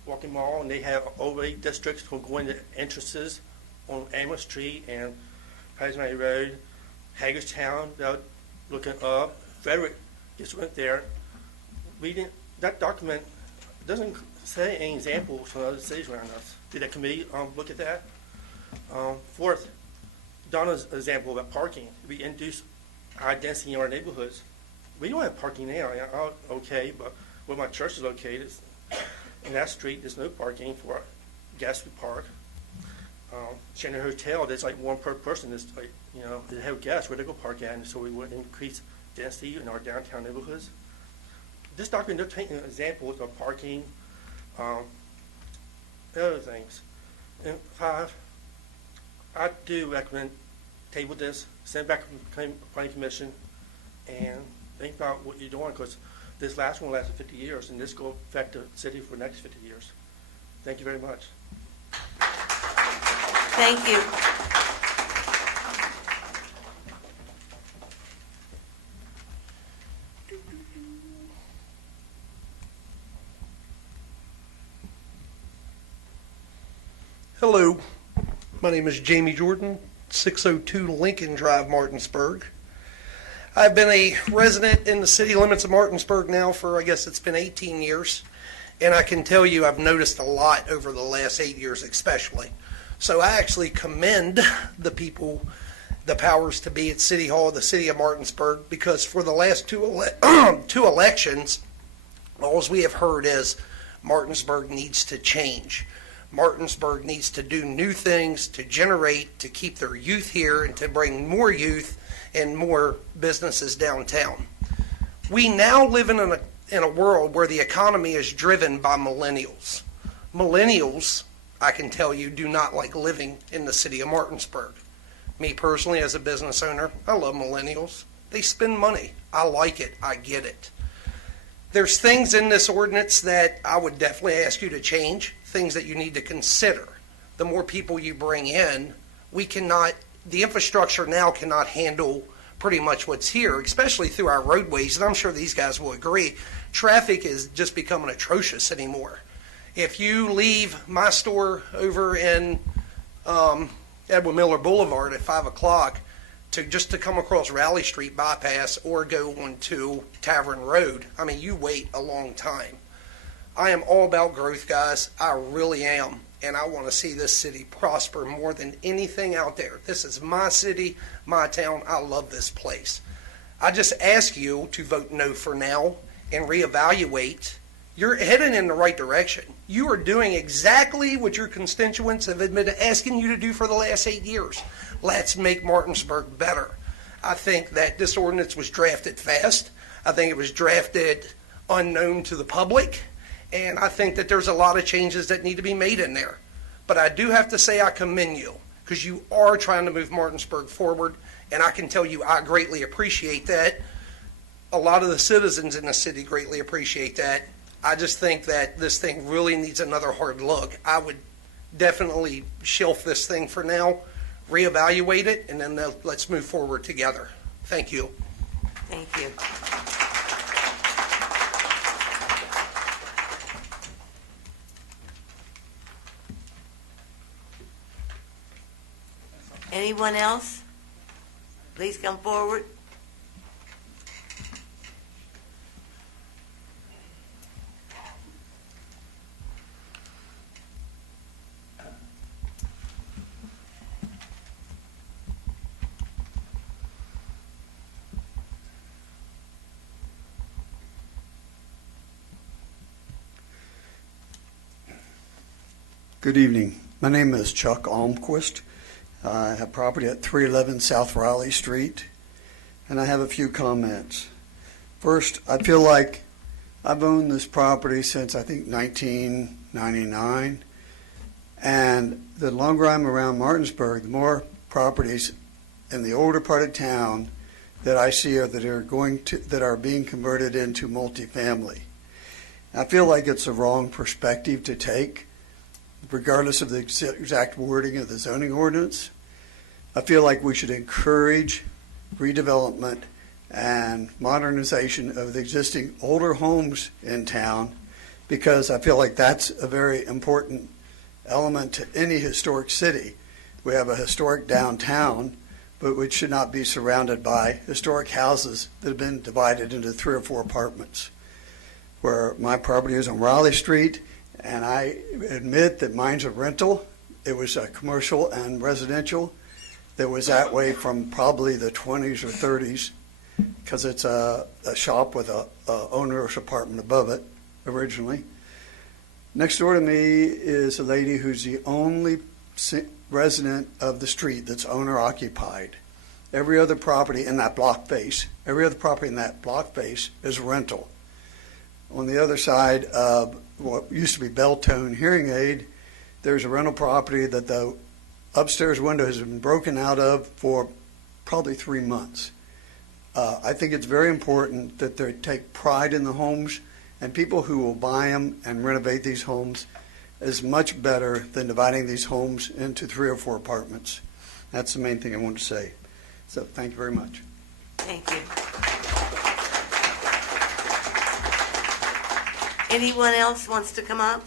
Walking Mall, and they have overlay districts for going to entrances on Amos Street and Pasmay Road, Hagerstown, without looking up. Frederick just went there. That document doesn't say any examples from other cities around us. Did that committee look at that? Fourth, Donna's example about parking. We induce high density in our neighborhoods. We don't have parking now. Okay, but where my church is located, in that street, there's no parking for guests to park. Shannon Hotel, there's like one per person. There's like, they have guests where they go park at, and so we would increase density in our downtown neighborhoods. This document, they're taking examples of parking, other things. And 5, I do recommend table this, send it back to the planning commission, and think about what you're doing, because this last one lasted 50 years, and this will affect the city for the next 50 years. Thank you very much. Thank you. Hello, my name is Jamie Jordan, 602 Lincoln Drive, Martinsburg. I've been a resident in the city limits of Martinsburg now for, I guess it's been 18 years. And I can tell you I've noticed a lot over the last 8 years especially. So I actually commend the people, the powers to be at City Hall, the city of Martinsburg, because for the last two elections, all we have heard is Martinsburg needs to change. Martinsburg needs to do new things to generate, to keep their youth here and to bring more youth and more businesses downtown. We now live in a world where the economy is driven by millennials. Millennials, I can tell you, do not like living in the city of Martinsburg. Me personally, as a business owner, I love millennials. They spend money. I like it. I get it. There's things in this ordinance that I would definitely ask you to change, things that you need to consider. The more people you bring in, the infrastructure now cannot handle pretty much what's here, especially through our roadways, and I'm sure these guys will agree. Traffic is just becoming atrocious anymore. If you leave my store over in Edwin Miller Boulevard at 5 o'clock just to come across Raleigh Street bypass or go onto Tavern Road, I mean, you wait a long time. I am all about growth, guys. I really am. And I want to see this city prosper more than anything out there. This is my city, my town. I love this place. I just ask you to vote no for now and reevaluate. You're heading in the right direction. You are doing exactly what your constituents have been asking you to do for the last 8 years. Let's make Martinsburg better. I think that this ordinance was drafted fast. I think it was drafted unknown to the public. And I think that there's a lot of changes that need to be made in there. But I do have to say I commend you because you are trying to move Martinsburg forward. And I can tell you I greatly appreciate that. A lot of the citizens in the city greatly appreciate that. I just think that this thing really needs another hard look. I would definitely shelf this thing for now, reevaluate it, and then let's move forward together. Thank you. Thank you. Anyone else? Please come forward. Good evening. My name is Chuck Almquist. I have property at 311 South Raleigh Street, and I have a few comments. First, I feel like I've owned this property since I think 1999, and the longer I'm around Martinsburg, the more properties in the older part of town that I see that are being converted into multifamily. I feel like it's a wrong perspective to take, regardless of the exact wording of the zoning ordinance. I feel like we should encourage redevelopment and modernization of the existing older homes in town, because I feel like that's a very important element to any historic city. We have a historic downtown, but we should not be surrounded by historic houses that have been divided into 3 or 4 apartments. Where my property is on Raleigh Street, and I admit that mine's a rental. It was a commercial and residential that was that way from probably the 20s or 30s, because it's a shop with a owner's apartment above it originally. Next door to me is a lady who's the only resident of the street that's owner occupied. Every other property in that block face is rental. On the other side of what used to be Beltone Hearing Aid, there's a rental property that the upstairs window has been broken out of for probably 3 months. I think it's very important that they take pride in the homes, and people who will buy them and renovate these homes is much better than dividing these homes into 3 or 4 apartments. That's the main thing I want to say. So thank you very much. Thank you. Anyone else wants to come up?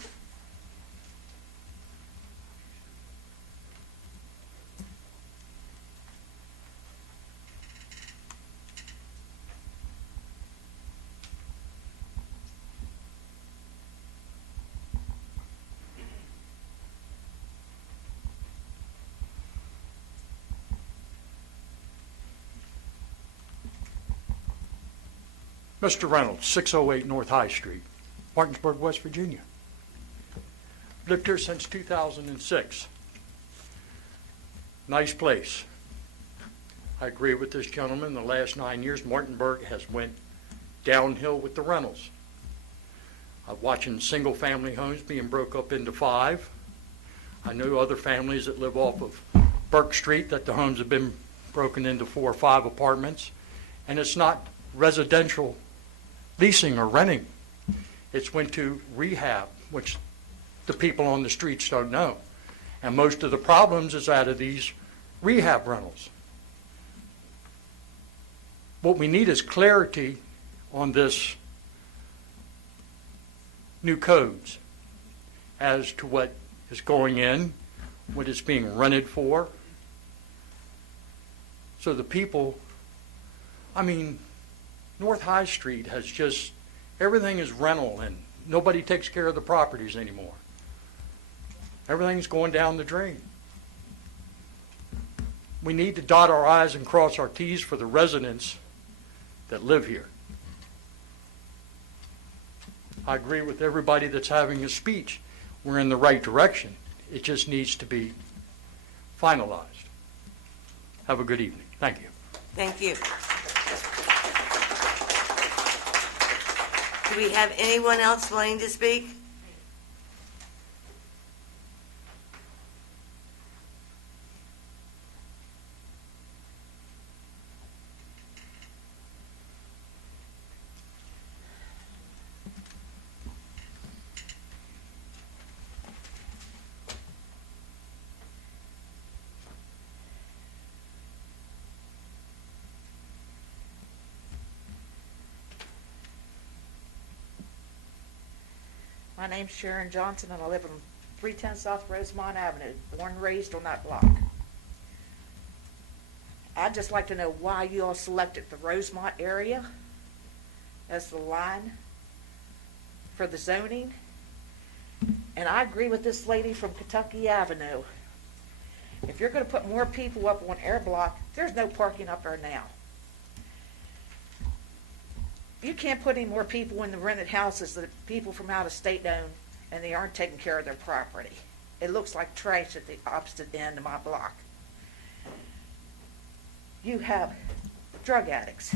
Mr. Reynolds, 608 North High Street, Martinsburg, West Virginia. Lived here since 2006. Nice place. I agree with this gentleman. The last 9 years, Martinsburg has went downhill with the rentals. I'm watching single-family homes being broke up into 5. I know other families that live off of Burke Street that the homes have been broken into 4 or 5 apartments. And it's not residential leasing or renting. It's went to rehab, which the people on the streets don't know. And most of the problems is out of these rehab rentals. What we need is clarity on this new codes as to what is going in, what it's being rented for. So the people, I mean, North High Street has just, everything is rental and nobody takes care of the properties anymore. Everything's going down the drain. We need to dot our I's and cross our T's for the residents that live here. I agree with everybody that's having a speech. We're in the right direction. It just needs to be finalized. Have a good evening. Thank you. Thank you. Do we have anyone else wanting to speak? My name's Sharon Johnson, and I live on 310 South Rosemont Avenue, born and raised on that block. I'd just like to know why you all selected the Rosemont area as the line for the zoning. And I agree with this lady from Kentucky Avenue. If you're going to put more people up on Air Block, there's no parking up there now. You can't put any more people in the rented houses that people from out of state own, and they aren't taking care of their property. It looks like trash at the opposite end of my block. You have drug addicts.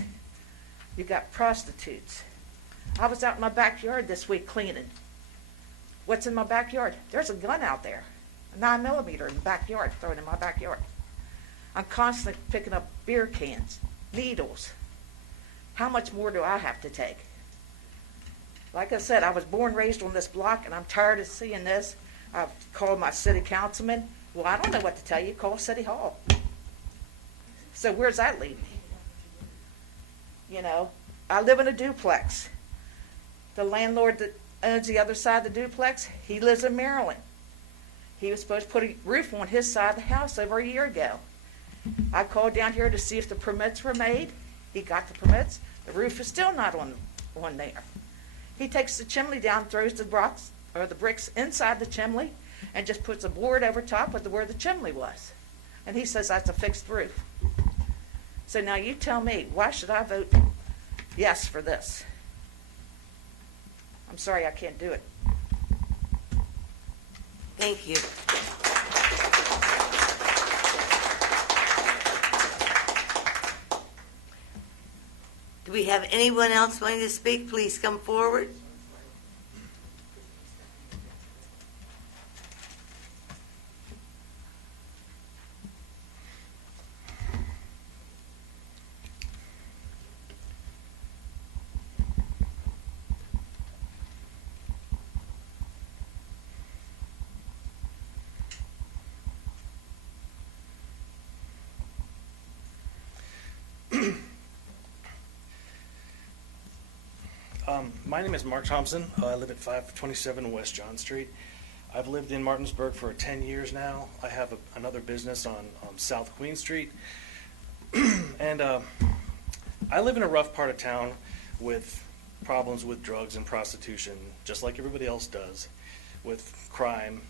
You got prostitutes. I was out in my backyard this week cleaning. What's in my backyard? There's a gun out there, a 9mm in the backyard, thrown in my backyard. I'm constantly picking up beer cans, needles. How much more do I have to take? Like I said, I was born and raised on this block, and I'm tired of seeing this. I've called my city councilman. Well, I don't know what to tell you. Call City Hall. So where's that leave me? You know, I live in a duplex. The landlord that owns the other side of the duplex, he lives in Maryland. He was supposed to put a roof on his side of the house over a year ago. I called down here to see if the permits were made. He got the permits. The roof is still not on there. He takes the chimney down, throws the rocks or the bricks inside the chimney, and just puts a board over top of where the chimney was. And he says that's a fixed roof. So now you tell me, why should I vote yes for this? I'm sorry I can't do it. Thank you. Do we have anyone else wanting to speak? Please come forward. My name is Mark Thompson. I live at 527 West John Street. I've lived in Martinsburg for 10 years now. I have another business on South Queen Street. And I live in a rough part of town with problems with drugs and prostitution, just like everybody else does, with crime.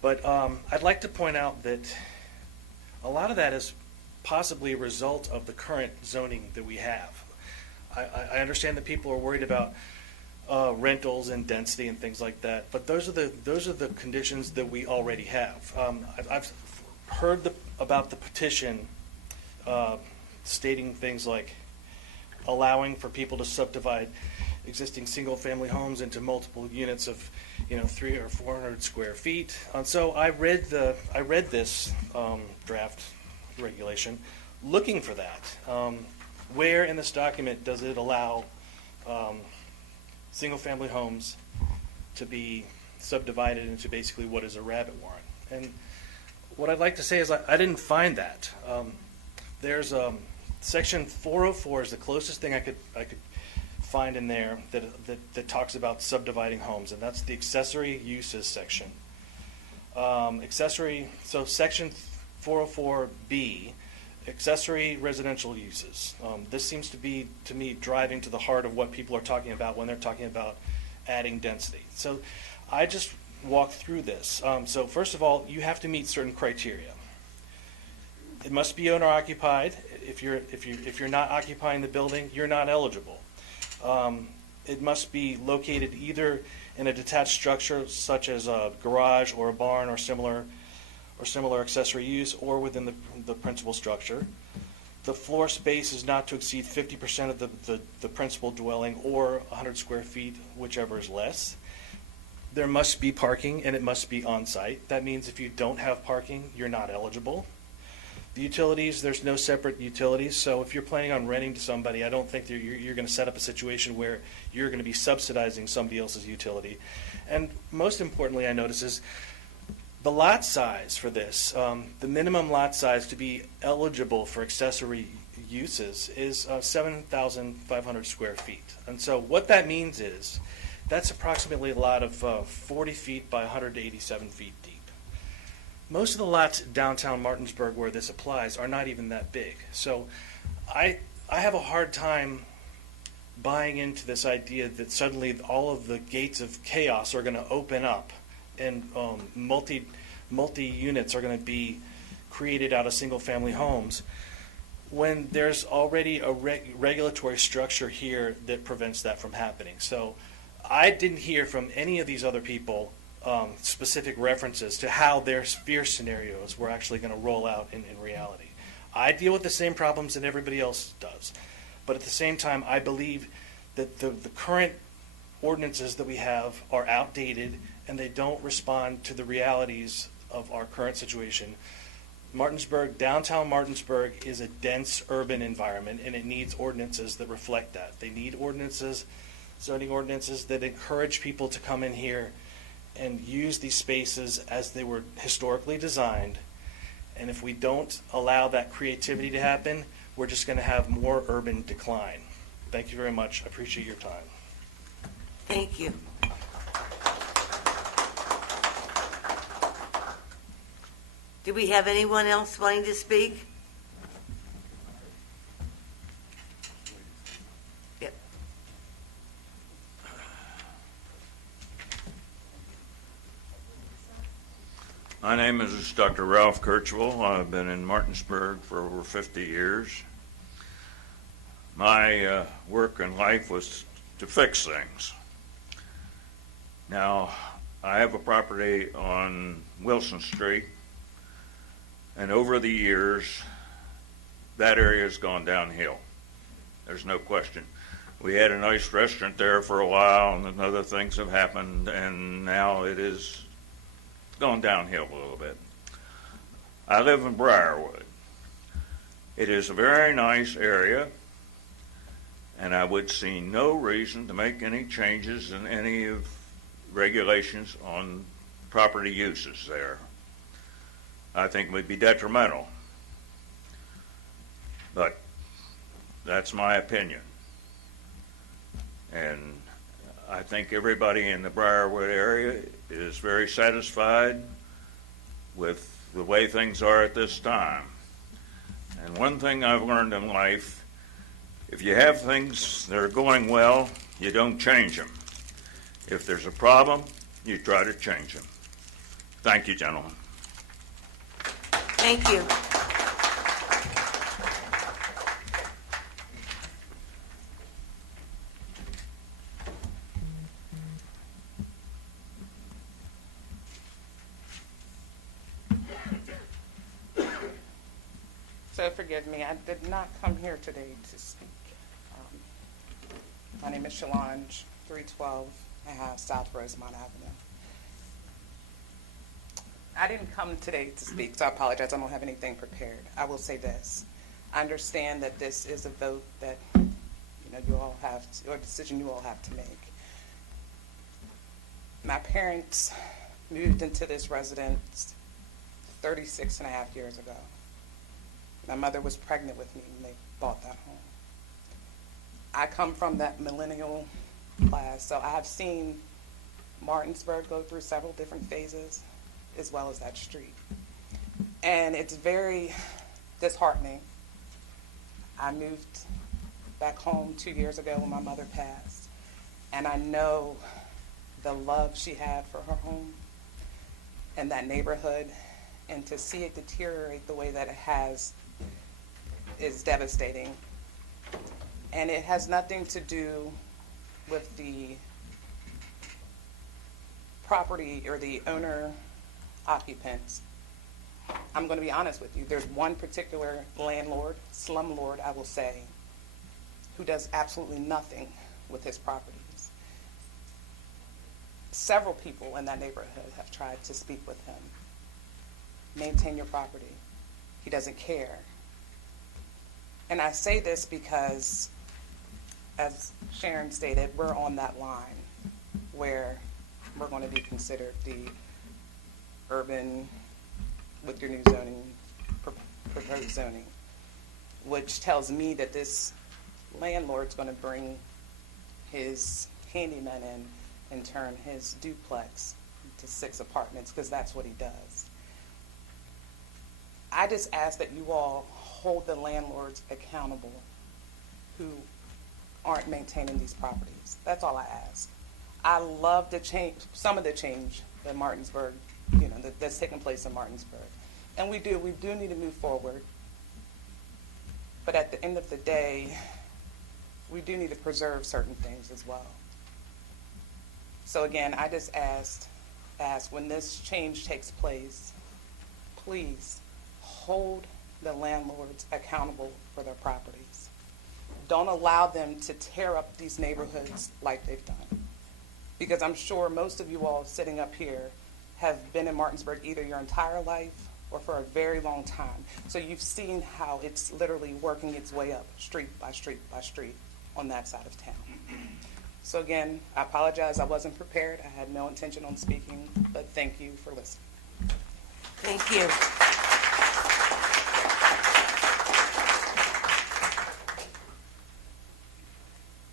But I'd like to point out that a lot of that is possibly a result of the current zoning that we have. I understand that people are worried about rentals and density and things like that, but those are the conditions that we already have. I've heard about the petition stating things like allowing for people to subdivide existing single-family homes into multiple units of 300 or 400 square feet. And so I read this draft regulation looking for that. Where in this document does it allow single-family homes to be subdivided into basically what is a rabbit warren? And what I'd like to say is I didn't find that. There's section 404 is the closest thing I could find in there that talks about subdividing homes, and that's the accessory uses section. So section 404B, accessory residential uses. This seems to be, to me, driving to the heart of what people are talking about when they're talking about adding density. So I just walked through this. So first of all, you have to meet certain criteria. It must be owner occupied. If you're not occupying the building, you're not eligible. It must be located either in a detached structure such as a garage or a barn or similar accessory use, or within the principal structure. The floor space is not to exceed 50% of the principal dwelling, or 100 square feet, whichever is less. There must be parking, and it must be on-site. That means if you don't have parking, you're not eligible. The utilities, there's no separate utilities, so if you're planning on renting to somebody, I don't think that you're going to set up a situation where you're going to be subsidizing somebody else's utility. And most importantly, I notice is the lot size for this. The minimum lot size to be eligible for accessory uses is 7,500 square feet. And so what that means is that's approximately a lot of 40 feet by 187 feet deep. Most of the lots downtown Martinsburg where this applies are not even that big. So I have a hard time buying into this idea that suddenly all of the gates of chaos are going to open up and multi-units are going to be created out of single-family homes when there's already a regulatory structure here that prevents that from happening. So I didn't hear from any of these other people specific references to how their fear scenarios were actually going to roll out in reality. I deal with the same problems that everybody else does, but at the same time, I believe that the current ordinances that we have are outdated and they don't respond to the realities of our current situation. Martinsburg, downtown Martinsburg, is a dense urban environment, and it needs ordinances that reflect that. They need ordinances, zoning ordinances, that encourage people to come in here and use these spaces as they were historically designed. And if we don't allow that creativity to happen, we're just going to have more urban decline. Thank you very much. I appreciate your time. Thank you. Do we have anyone else wanting to speak? Yep. My name is Dr. Ralph Kirchwell. I've been in Martinsburg for over 50 years. My work in life was to fix things. Now, I have a property on Wilson Street, and over the years, that area has gone downhill. There's no question. We had a nice restaurant there for a while, and then other things have happened, and now it is gone downhill a little bit. I live in Briarwood. It is a very nice area, and I would see no reason to make any changes in any of regulations on property uses there. I think it would be detrimental, but that's my opinion. And I think everybody in the Briarwood area is very satisfied with the way things are at this time. And one thing I've learned in life, if you have things that are going well, you don't change them. If there's a problem, you try to change them. Thank you, gentlemen. Thank you. so forgive me. I did not come here today to speak. My name is Shalange, 312 South Rosemont Avenue. I didn't come today to speak, so I apologize. I don't have anything prepared. I will say this. I understand that this is a vote that you all have, or a decision you all have to make. My parents moved into this residence 36 and a half years ago. My mother was pregnant with me when they bought that home. I come from that millennial class, so I have seen Martinsburg go through several different phases, as well as that street. And it's very disheartening. I moved back home 2 years ago when my mother passed, and I know the love she had for her home and that neighborhood, and to see it deteriorate the way that it has is devastating. And it has nothing to do with the property or the owner occupants. I'm going to be honest with you. There's one particular landlord, slumlord, I will say, who does absolutely nothing with his properties. Several people in that neighborhood have tried to speak with him. Maintain your property. He doesn't care. And I say this because, as Sharon stated, we're on that line where we're going to be considered the urban, with your new zoning, proposed zoning, which tells me that this landlord's going to bring his handyman in and turn his duplex into 6 apartments, because that's what he does. I just ask that you all hold the landlords accountable who aren't maintaining these properties. That's all I ask. I love the change, some of the change that Martinsburg, that's taking place in Martinsburg. And we do need to move forward. But at the end of the day, we do need to preserve certain things as well. So again, I just ask when this change takes place, please hold the landlords accountable for their properties. Don't allow them to tear up these neighborhoods like they've done. Because I'm sure most of you all sitting up here have been in Martinsburg either your entire life or for a very long time. So you've seen how it's literally working its way up street by street by street on that side of town. So again, I apologize, I wasn't prepared. I had no intention on speaking, but thank you for listening. Thank you.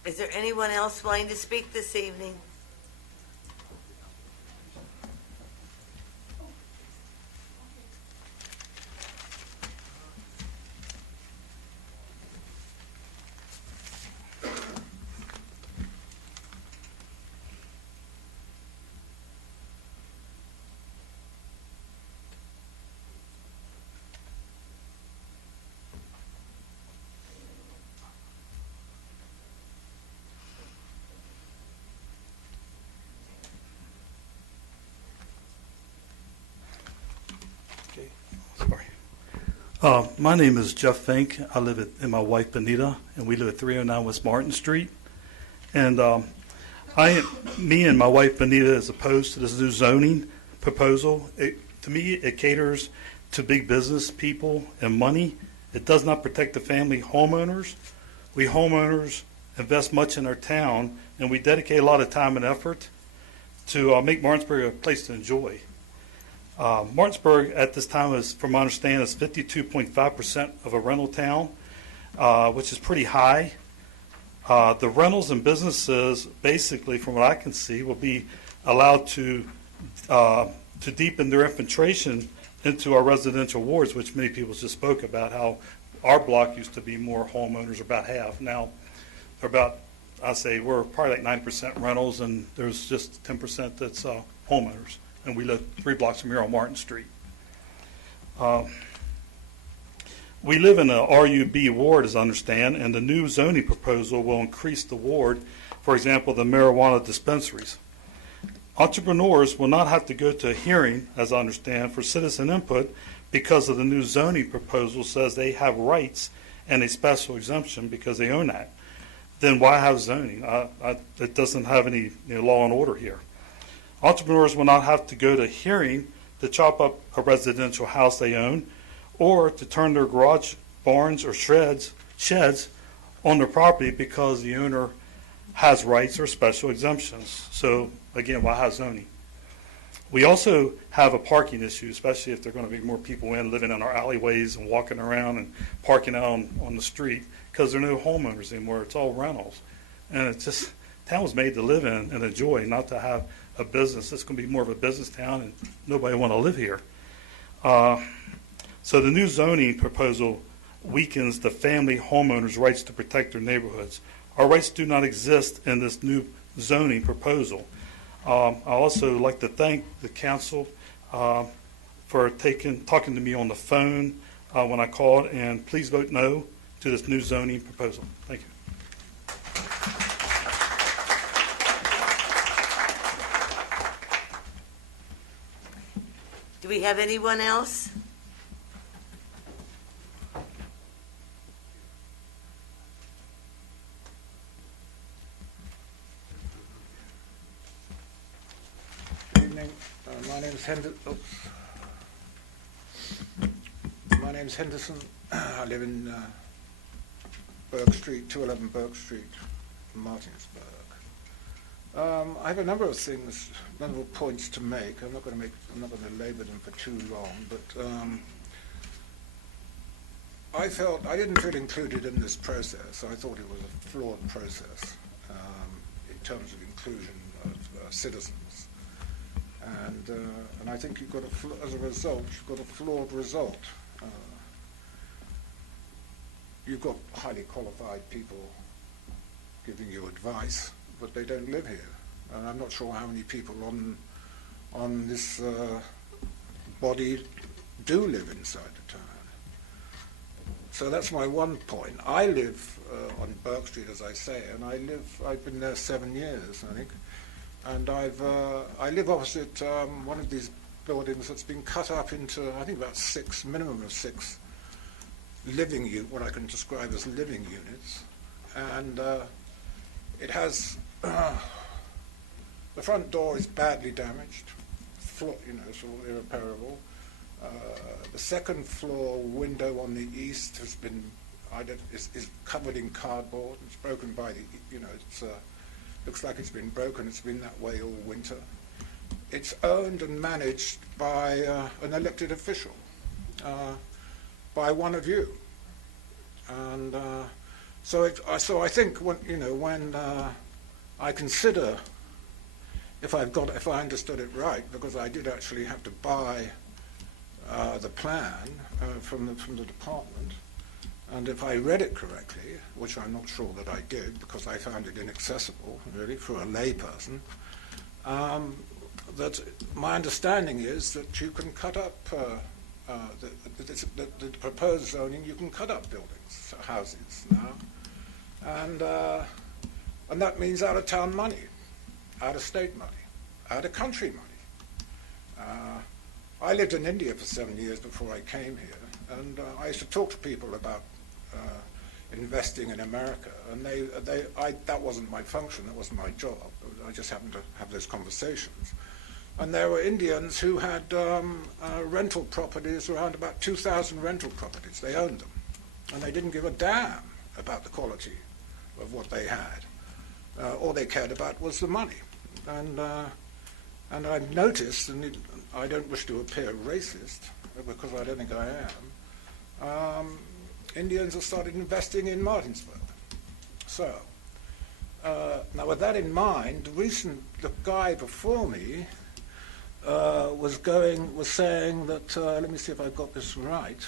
Is there anyone else wanting to speak this evening? My name is Jeff Fink. I live in my wife Benita, and we live at 309 West Martin Street. And me and my wife Benita is opposed to this new zoning proposal. To me, it caters to big business people and money. It does not protect the family homeowners. We homeowners invest much in our town, and we dedicate a lot of time and effort to make Martinsburg a place to enjoy. Martinsburg at this time is, from my understanding, is 52.5% of a rental town, which is pretty high. The rentals and businesses, basically, from what I can see, will be allowed to deepen their infiltration into our residential wards, which many people just spoke about, how our block used to be more homeowners, about half. Now, they're about, I say, we're probably like 90% rentals, and there's just 10% that's homeowners. And we live 3 blocks from here on Martin Street. We live in a RUB ward, as I understand, and the new zoning proposal will increase the ward, for example, the marijuana dispensaries. Entrepreneurs will not have to go to a hearing, as I understand, for citizen input because of the new zoning proposal says they have rights and a special exemption because they own that. Then why have zoning? It doesn't have any law and order here. Entrepreneurs will not have to go to hearing to chop up a residential house they own or to turn their garage, barns, or sheds on their property because the owner has rights or special exemptions. So again, why have zoning? We also have a parking issue, especially if there are going to be more people living in our alleyways and walking around and parking out on the street because there are no homeowners anymore. It's all rentals. And it's just, town was made to live in and enjoy, not to have a business. It's going to be more of a business town and nobody want to live here. So the new zoning proposal weakens the family homeowners' rights to protect their neighborhoods. Our rights do not exist in this new zoning proposal. I also like to thank the council for talking to me on the phone when I called, and please vote no to this new zoning proposal. Thank you. Do we have anyone else? Good evening. My name is Henderson. I live in Burke Street, 211 Burke Street, Martinsburg. I have a number of points to make. I'm not going to labor them for too long, but I didn't feel included in this process. I thought it was a flawed process in terms of inclusion of citizens. And I think as a result, you've got a flawed result. You've got highly qualified people giving you advice, but they don't live here. And I'm not sure how many people on this body do live inside the town. So that's my one point. I live on Burke Street, as I say, and I've been there 7 years, I think. And I live opposite one of these buildings that's been cut up into, I think, about minimum of six what I can describe as living units. And it has, the front door is badly damaged, sort of irreparable. The second floor window on the east has been, is covered in cardboard. It's broken by the, looks like it's been broken. It's been that way all winter. It's owned and managed by an elected official, by one of you. And so I think when I consider, if I understood it right, because I did actually have to buy the plan from the department, and if I read it correctly, which I'm not sure that I did because I found it inaccessible, really, for a layperson, that my understanding is that you can cut up the proposed zoning. You can cut up buildings, houses now, and that means out of town money, out of state money, out of country money. I lived in India for 7 years before I came here, and I used to talk to people about investing in America, and that wasn't my function, that wasn't my job. I just happened to have those conversations. And there were Indians who had rental properties, around about 2,000 rental properties. They owned them, and they didn't give a damn about the quality of what they had. All they cared about was the money. And I've noticed, and I don't wish to appear racist, because I don't think I am, Indians have started investing in Martinsburg. So, now with that in mind, the guy before me was saying that, let me see if I've got this right.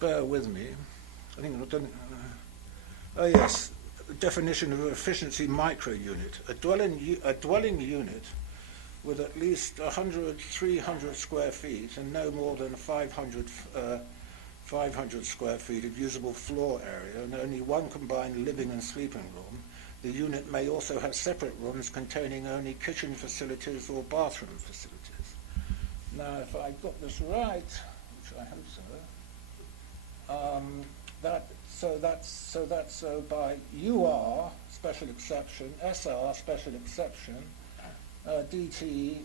Bear with me. I think I've done, oh yes, the definition of efficiency micro-unit. A dwelling unit with at least 300 square feet and no more than 500 square feet of usable floor area and only one combined living and sleeping room the unit may also have separate rooms containing only kitchen facilities or bathroom facilities. Now, if I got this right, which I hope so, that's by UR special exception, SR special exception, DT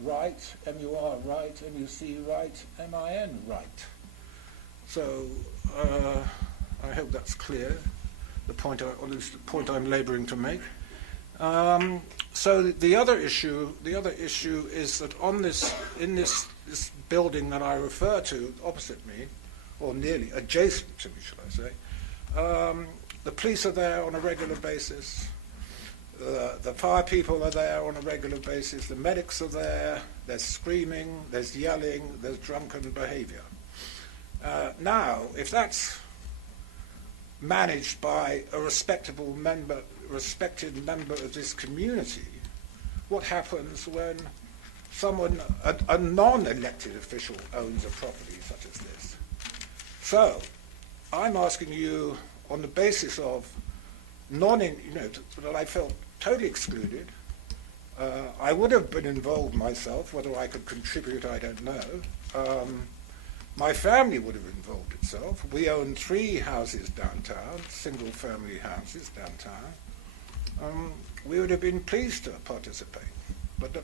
right, MUR right, MUC right, MIN right. So I hope that's clear. The point, or at least the point I'm labouring to make. So the other issue is that in this building that I refer to opposite me, or nearly adjacent to me, shall I say, the police are there on a regular basis. The fire people are there on a regular basis. The medics are there. There's screaming. There's yelling. There's drunken behaviour. Now, if that's managed by a respected member of this community, what happens when someone, a non-elected official, owns a property such as this? So, I'm asking you, on the basis of that I felt totally excluded. I would have been involved myself. Whether I could contribute, I don't know. My family would have involved itself. We own 3 houses downtown, single-family houses downtown. We would have been pleased to participate, but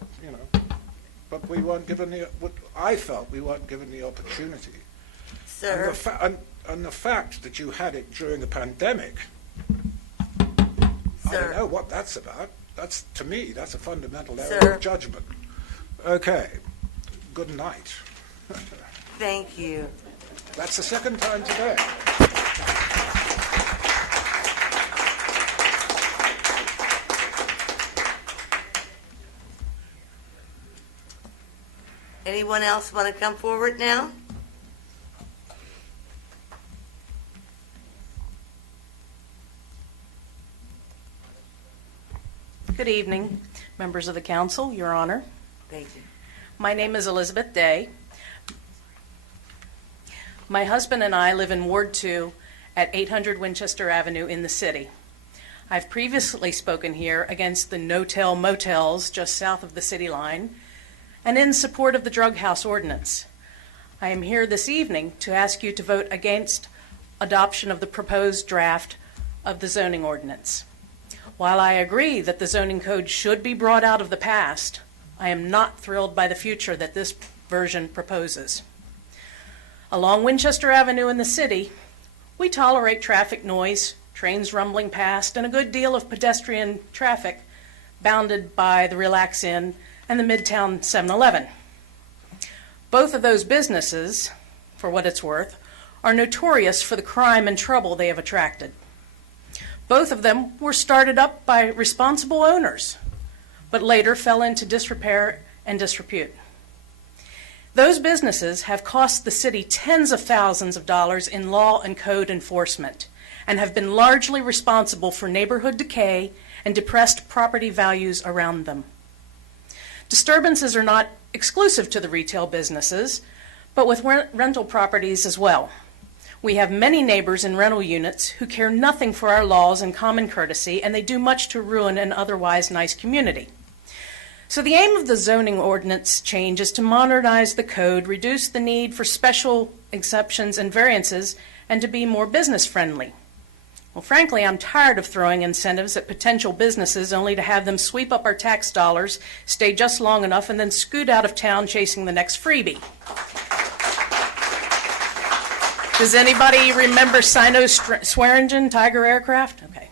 but we weren't given I felt we weren't given the opportunity. Sir. And the fact that you had it during a pandemic, Sir. I don't know what that's about. That's, to me, that's a fundamental error Sir. of judgment. Okay. Good night. Thank you. That's the second time today. Anyone else want to come forward now? Good evening, members of the council, Your Honor. Thank you. My name is Elizabeth Day. My husband and I live in Ward 2 at 800 Winchester Avenue in the city. I've previously spoken here against the no-tell motels just south of the city line and in support of the drug house ordinance. I am here this evening to ask you to vote against adoption of the proposed draft of the zoning ordinance. While I agree that the zoning code should be brought out of the past, I am not thrilled by the future that this version proposes. Along Winchester Avenue in the city, we tolerate traffic noise, trains rumbling past, and a good deal of pedestrian traffic bounded by the Relax Inn and the Midtown 7-Eleven. Both of those businesses, for what it's worth, are notorious for the crime and trouble they have attracted. Both of them were started up by responsible owners, but later fell into disrepair and disrepute. Those businesses have cost the city tens of thousands of dollars in law and code enforcement and have been largely responsible for neighborhood decay and depressed property values around them. Disturbances are not exclusive to the retail businesses, but with rental properties as well. We have many neighbors in rental units who care nothing for our laws and common courtesy, and they do much to ruin an otherwise nice community. So the aim of the zoning ordinance change is to modernize the code, reduce the need for special exceptions and variances, and to be more business-friendly. Well, frankly, I'm tired of throwing incentives at potential businesses only to have them sweep up our tax dollars, stay just long enough, and then scoot out of town chasing the next freebie. Does anybody remember Sino-Swearingen Tiger Aircraft? Okay.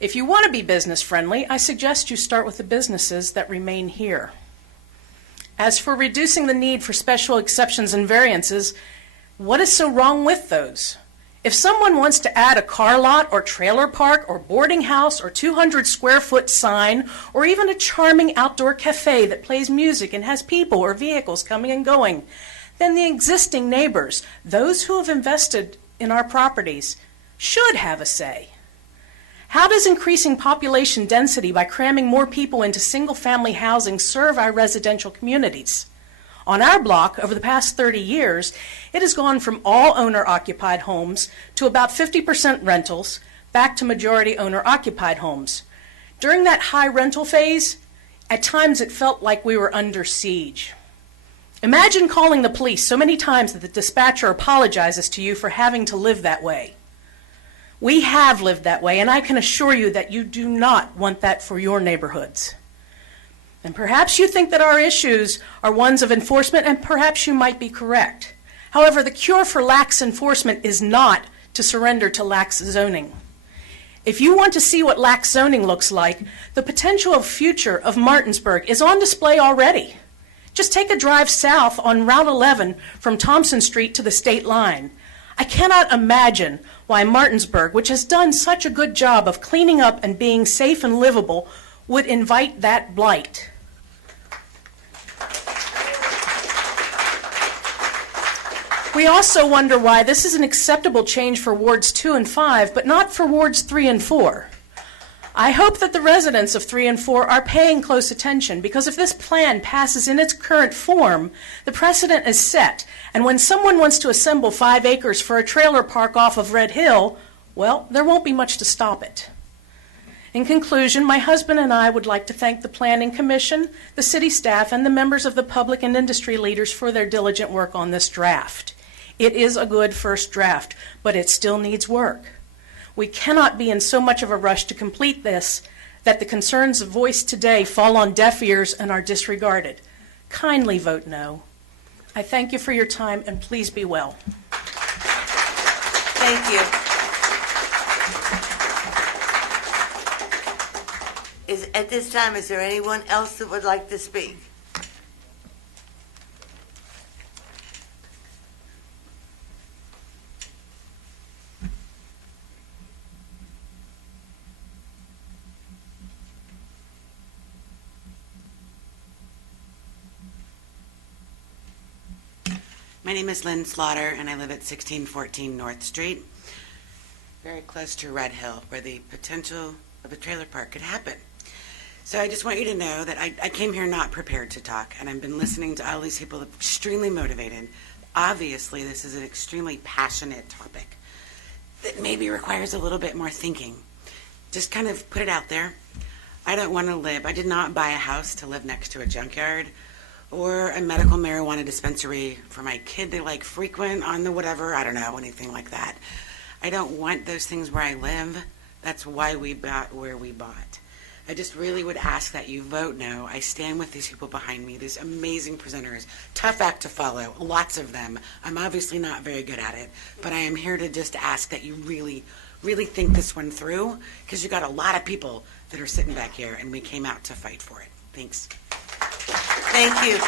If you want to be business-friendly, I suggest you start with the businesses that remain here. As for reducing the need for special exceptions and variances, what is so wrong with those? If someone wants to add a car lot or trailer park or boarding house or 200-square-foot sign or even a charming outdoor cafe that plays music and has people or vehicles coming and going, then the existing neighbors, those who have invested in our properties, should have a say. How does increasing population density by cramming more people into single-family housing serve our residential communities? On our block, over the past 30 years, it has gone from all owner-occupied homes to about 50% rentals, back to majority owner-occupied homes. During that high rental phase, at times it felt like we were under siege. Imagine calling the police so many times that the dispatcher apologizes to you for having to live that way. We have lived that way, and I can assure you that you do not want that for your neighborhoods. And perhaps you think that our issues are ones of enforcement, and perhaps you might be correct. However, the cure for lax enforcement is not to surrender to lax zoning. If you want to see what lax zoning looks like, the potential future of Martinsburg is on display already. Just take a drive south on Route 11 from Thompson Street to the state line. I cannot imagine why Martinsburg, which has done such a good job of cleaning up and being safe and livable, would invite that blight. We also wonder why this is an acceptable change for Wards 2 and 5, but not for Wards 3 and 4. I hope that the residents of 3 and 4 are paying close attention, because if this plan passes in its current form, the precedent is set, and when someone wants to assemble 5 acres for a trailer park off of Red Hill, well, there won't be much to stop it. In conclusion, my husband and I would like to thank the Planning Commission, the city staff, and the members of the public and industry leaders for their diligent work on this draft. It is a good first draft, but it still needs work. We cannot be in so much of a rush to complete this that the concerns voiced today fall on deaf ears and are disregarded. Kindly vote no. I thank you for your time, and please be well. Thank you. At this time, is there anyone else that would like to speak? My name is Lynn Slaughter, and I live at 1614 North Street, very close to Red Hill, where the potential of a trailer park could happen. So I just want you to know that I came here not prepared to talk, and I've been listening to all these people extremely motivated. Obviously, this is an extremely passionate topic that maybe requires a little bit more thinking. Just kind of put it out there. I don't want to live, I did not buy a house to live next to a junkyard or a medical marijuana dispensary for my kid to frequent on the whatever, I don't know, anything like that. I don't want those things where I live. That's why we bought where we bought. I just really would ask that you vote no. I stand with these people behind me, these amazing presenters. Tough act to follow, lots of them. I'm obviously not very good at it, but I am here to just ask that you really, really think this one through, because you got a lot of people that are sitting back here, and we came out to fight for it. Thanks. Thank you.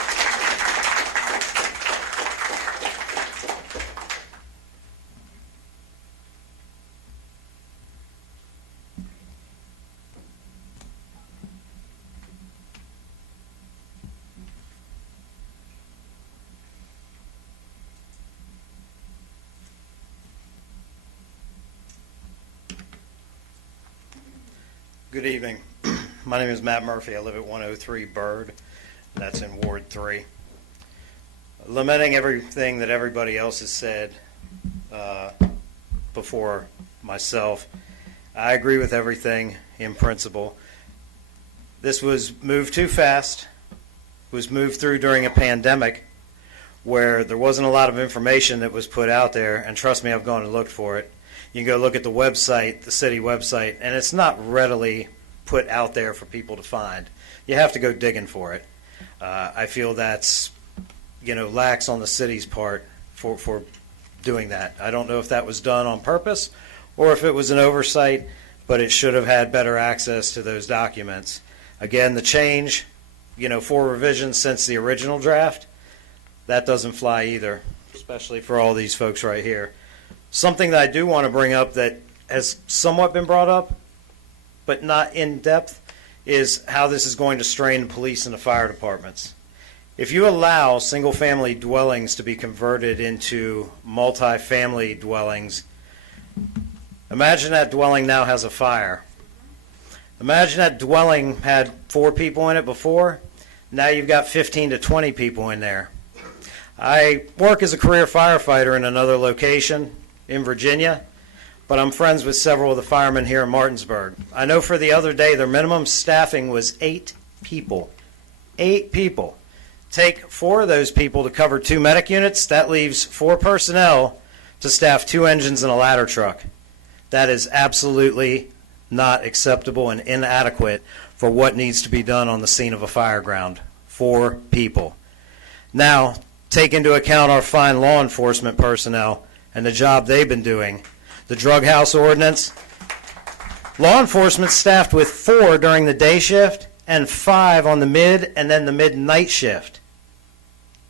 Good evening. My name is Matt Murphy. I live at 103 Bird. That's in Ward 3. Lamenting everything that everybody else has said before myself, I agree with everything in principle. This was moved too fast, was moved through during a pandemic where there wasn't a lot of information that was put out there, and trust me, I've gone and looked for it. You can go look at the website, the city website, and it's not readily put out there for people to find. You have to go digging for it. I feel that's, lax on the city's part for doing that. I don't know if that was done on purpose or if it was an oversight, but it should have had better access to those documents. Again, the change, 4 revisions since the original draft, that doesn't fly either, especially for all these folks right here. Something that I do want to bring up that has somewhat been brought up, but not in depth, is how this is going to strain the police and the fire departments. If you allow single-family dwellings to be converted into multi-family dwellings, imagine that dwelling now has a fire. Imagine that dwelling had 4 people in it before. Now you've got 15 to 20 people in there. I work as a career firefighter in another location in Virginia. but I'm friends with several of the firemen here in Martinsburg. I know for the other day their minimum staffing was 8 people. 8 people. Take 4 of those people to cover 2 medic units. That leaves 4 personnel to staff 2 engines and a ladder truck. That is absolutely not acceptable and inadequate for what needs to be done on the scene of a fire ground. 4 people. Now, take into account our fine law enforcement personnel and the job they've been doing. The drug house ordinance, law enforcement staffed with 4 during the day shift and 5 on the mid and then the midnight shift.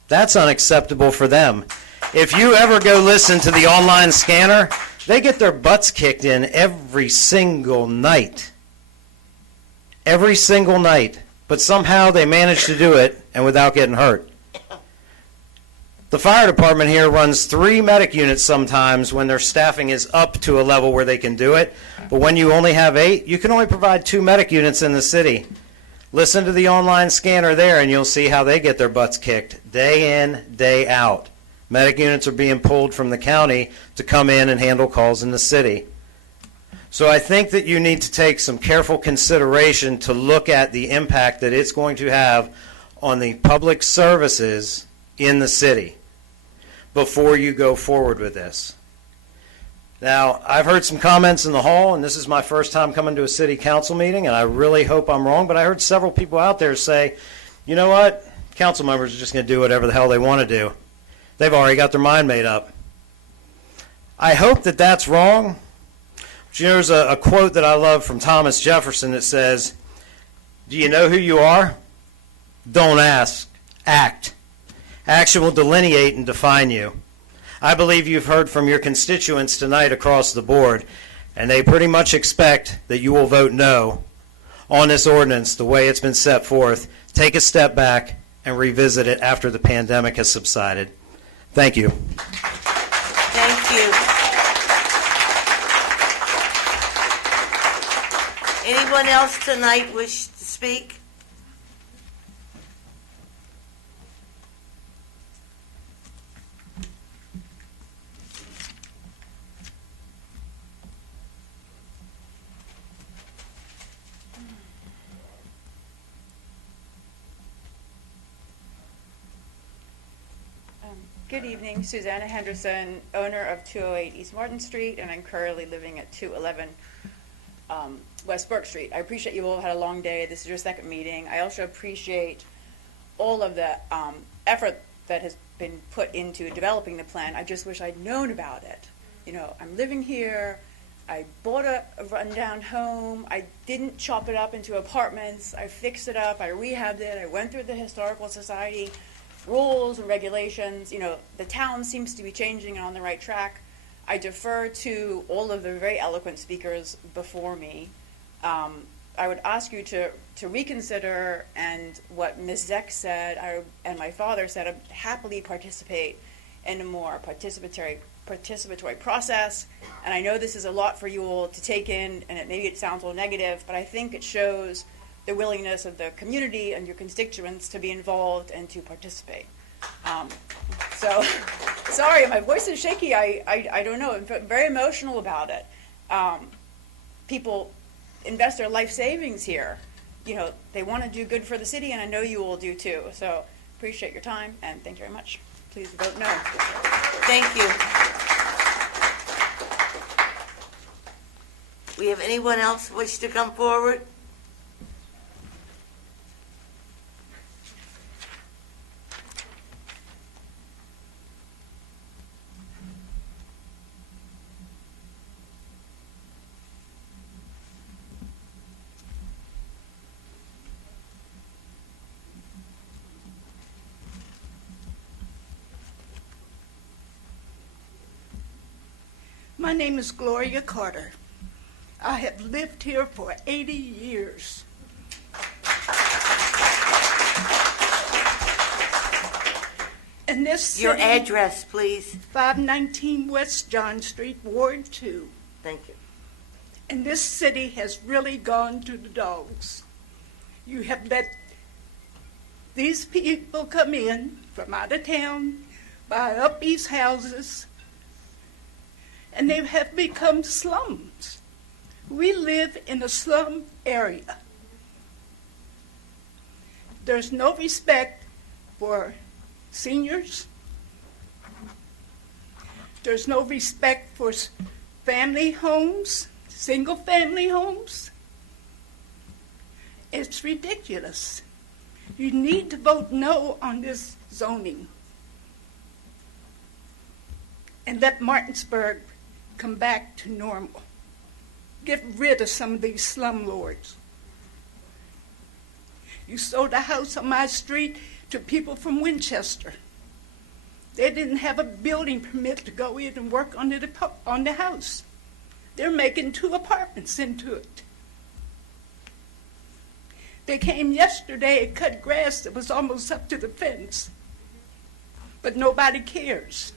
That's unacceptable for them. If you ever go listen to the online scanner, they get their butts kicked in every single night. Every single night. But somehow they manage to do it and without getting hurt. The fire department here runs 3 medic units sometimes when their staffing is up to a level where they can do it. But when you only have 8, you can only provide 2 medic units in the city. Listen to the online scanner there and you'll see how they get their butts kicked day in, day out. Medic units are being pulled from the county to come in and handle calls in the city. So I think that you need to take some careful consideration to look at the impact that it's going to have on the public services in the city before you go forward with this. Now, I've heard some comments in the hall, and this is my first time coming to a city council meeting, and I really hope I'm wrong, but I heard several people out there say, you know what, council members are just going to do whatever the hell they want to do. They've already got their mind made up. I hope that that's wrong. But you know, there's a quote that I love from Thomas Jefferson that says, do you know who you are? Don't ask, act. Action will delineate and define you. I believe you've heard from your constituents tonight across the board, and they pretty much expect that you will vote no on this ordinance the way it's been set forth. Take a step back and revisit it after the pandemic has subsided. Thank you. Thank you. Anyone else tonight wish to speak? Good evening, Susanna Henderson, owner of 208 East Martin Street, and I'm currently living at 211 West Burke Street. I appreciate you all had a long day. This is your second meeting. I also appreciate all of the effort that has been put into developing the plan. I just wish I'd known about it. You know, I'm living here. I bought a rundown home. I didn't chop it up into apartments. I fixed it up. I rehabbed it. I went through the Historical Society rules and regulations. You know, the town seems to be changing and on the right track. I defer to all of the very eloquent speakers before me. I would ask you to reconsider, and what Ms. Zeck said and my father said, I'd happily participate in a more participatory process. And I know this is a lot for you all to take in, and maybe it sounds a little negative, but I think it shows the willingness of the community and your constituents to be involved and to participate. So, sorry, my voice is shaky. I don't know. I'm very emotional about it. People invest their life savings here. You know, they want to do good for the city, and I know you will do too. So, appreciate your time, and thank you very much. Please vote no. Thank you. We have anyone else wish to come forward? My name is Gloria Carter. I have lived here for 80 years. And this city, your address, please. 519 West John Street, Ward 2. Thank you. And this city has really gone to the dogs. You have let these people come in from out of town, buy up these houses, and they have become slums. We live in a slum area. There's no respect for seniors. There's no respect for family homes, single family homes. It's ridiculous. You need to vote no on this zoning and let Martinsburg come back to normal. Get rid of some of these slumlords. You sold a house on my street to people from Winchester. They didn't have a building permit to go in and work on the house. They're making 2 apartments into it. They came yesterday and cut grass that was almost up to the fence. But nobody cares.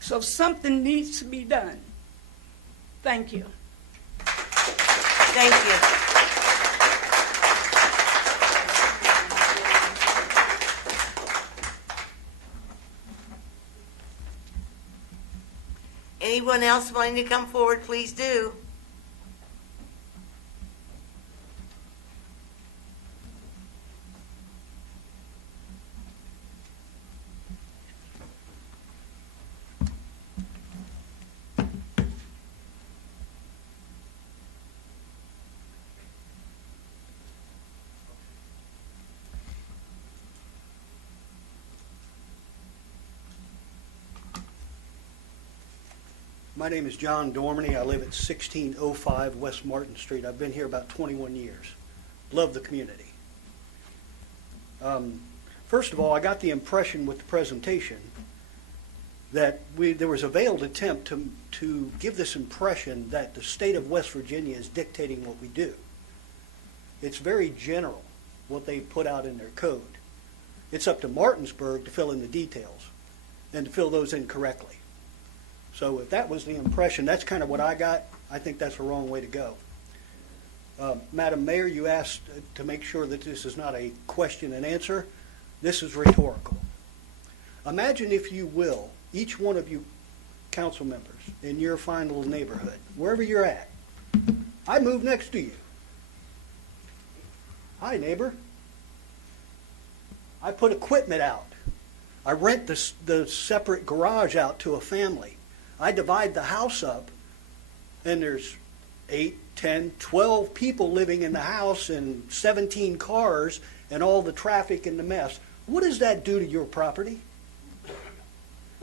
So something needs to be done. Thank you. Thank you. Anyone else wanting to come forward, please do. My name is John Dormany. I live at 1605 West Martin Street. I've been here about 21 years. Love the community. First of all, I got the impression with the presentation that there was a veiled attempt to give this impression that the state of West Virginia is dictating what we do. It's very general, what they put out in their code. It's up to Martinsburg to fill in the details and to fill those in correctly. So if that was the impression, that's kind of what I got. I think that's the wrong way to go. Madam Mayor, you asked to make sure that this is not a question and answer. This is rhetorical. Imagine, if you will, each one of you council members in your fine little neighborhood, wherever you're at. I move next to you. Hi, neighbor. I put equipment out. I rent the separate garage out to a family. I divide the house up, and there's 8, 10, 12 people living in the house and 17 cars and all the traffic and the mess. What does that do to your property?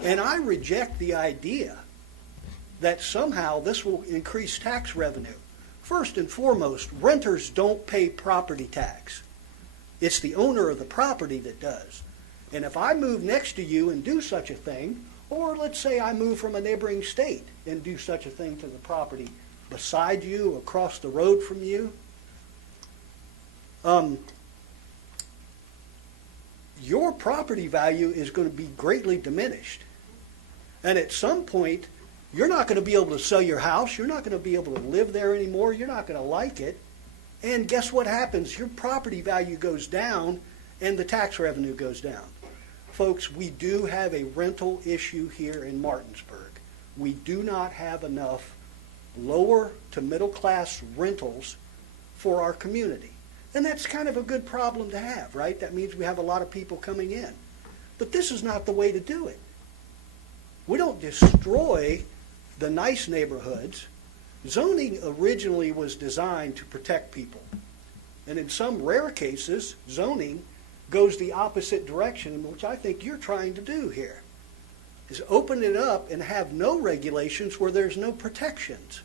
And I reject the idea that somehow this will increase tax revenue. First and foremost, renters don't pay property tax. It's the owner of the property that does. And if I move next to you and do such a thing, or let's say I move from a neighboring state and do such a thing to the property beside you, across the road from you, your property value is going to be greatly diminished. And at some point, you're not going to be able to sell your house. You're not going to be able to live there anymore. You're not going to like it. And guess what happens? Your property value goes down and the tax revenue goes down. Folks, we do have a rental issue here in Martinsburg. We do not have enough lower to middle class rentals for our community. And that's kind of a good problem to have, right? That means we have a lot of people coming in. But this is not the way to do it. We don't destroy the nice neighborhoods. Zoning originally was designed to protect people. And in some rare cases, zoning goes the opposite direction, which I think you're trying to do here, is open it up and have no regulations where there's no protections.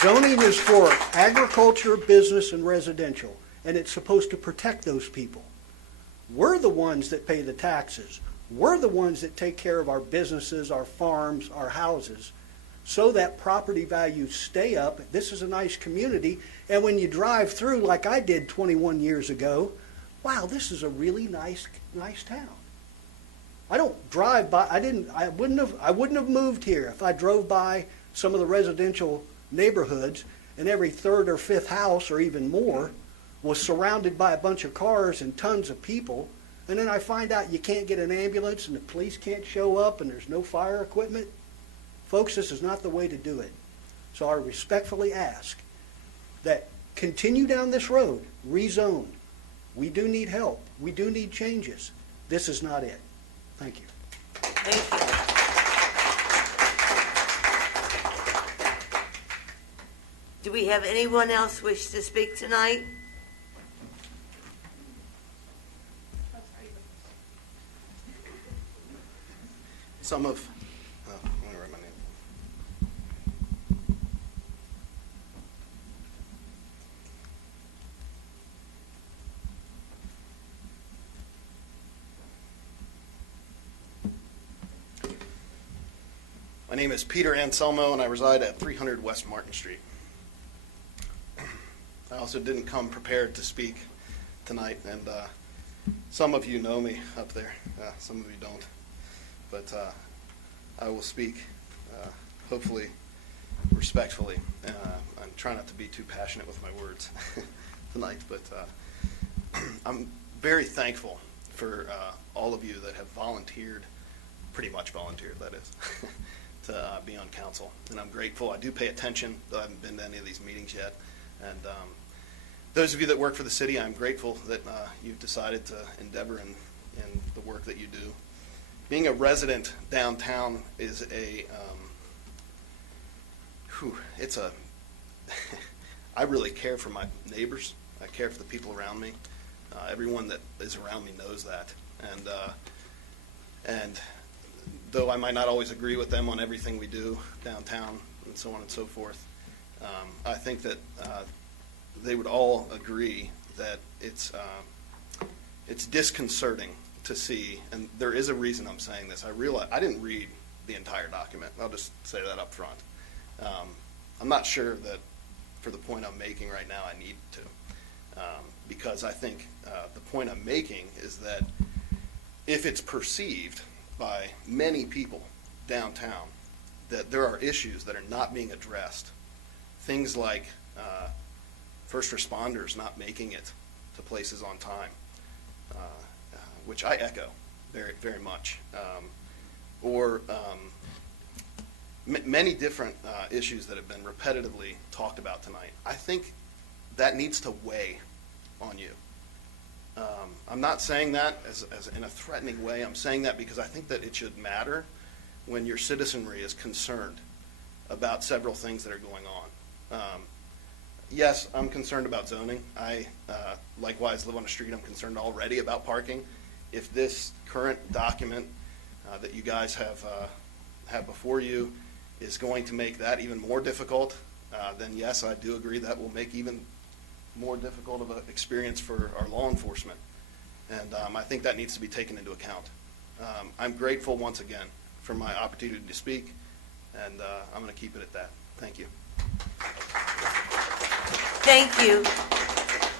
Zoning is for agriculture, business, and residential, and it's supposed to protect those people. We're the ones that pay the taxes. We're the ones that take care of our businesses, our farms, our houses, so that property values stay up. This is a nice community, and when you drive through, like I did 21 years ago, wow, this is a really nice town. I don't drive by. I wouldn't have moved here if I drove by some of the residential neighborhoods and every third or fifth house or even more was surrounded by a bunch of cars and tons of people. and then I find out you can't get an ambulance and the police can't show up and there's no fire equipment. Folks, this is not the way to do it. So I respectfully ask that continue down this road, rezone. We do need help. We do need changes. This is not it. Thank you. Thank you. Do we have anyone else wish to speak tonight? Let me write my name. My name is Peter Anselmo, and I reside at 300 West Martin Street. I also didn't come prepared to speak tonight, and some of you know me up there. Some of you don't. But I will speak, hopefully, respectfully. I'm trying not to be too passionate with my words tonight, but I'm very thankful for all of you that have volunteered, pretty much volunteered, that is, to be on council. And I'm grateful. I do pay attention, though I haven't been to any of these meetings yet. And those of you that work for the city, I'm grateful that you've decided to endeavor in the work that you do. Being a resident downtown is I really care for my neighbors. I care for the people around me. Everyone that is around me knows that. And though I might not always agree with them on everything we do downtown and so on and so forth, I think that they would all agree that it's disconcerting to see, and there is a reason I'm saying this. I realize I didn't read the entire document. I'll just say that up front. I'm not sure that for the point I'm making right now I need to, because I think the point I'm making is that if it's perceived by many people downtown that there are issues that are not being addressed, things like first responders not making it to places on time, which I echo very, very much, or many different issues that have been repetitively talked about tonight. I think that needs to weigh on you. I'm not saying that as in a threatening way. I'm saying that because I think that it should matter when your citizenry is concerned about several things that are going on. Yes, I'm concerned about zoning. I likewise live on a street. I'm concerned already about parking. If this current document that you guys have before you is going to make that even more difficult, then yes, I do agree that will make even more difficult of an experience for our law enforcement. And I think that needs to be taken into account. I'm grateful once again for my opportunity to speak, and I'm going to keep it at that. Thank you. Thank you.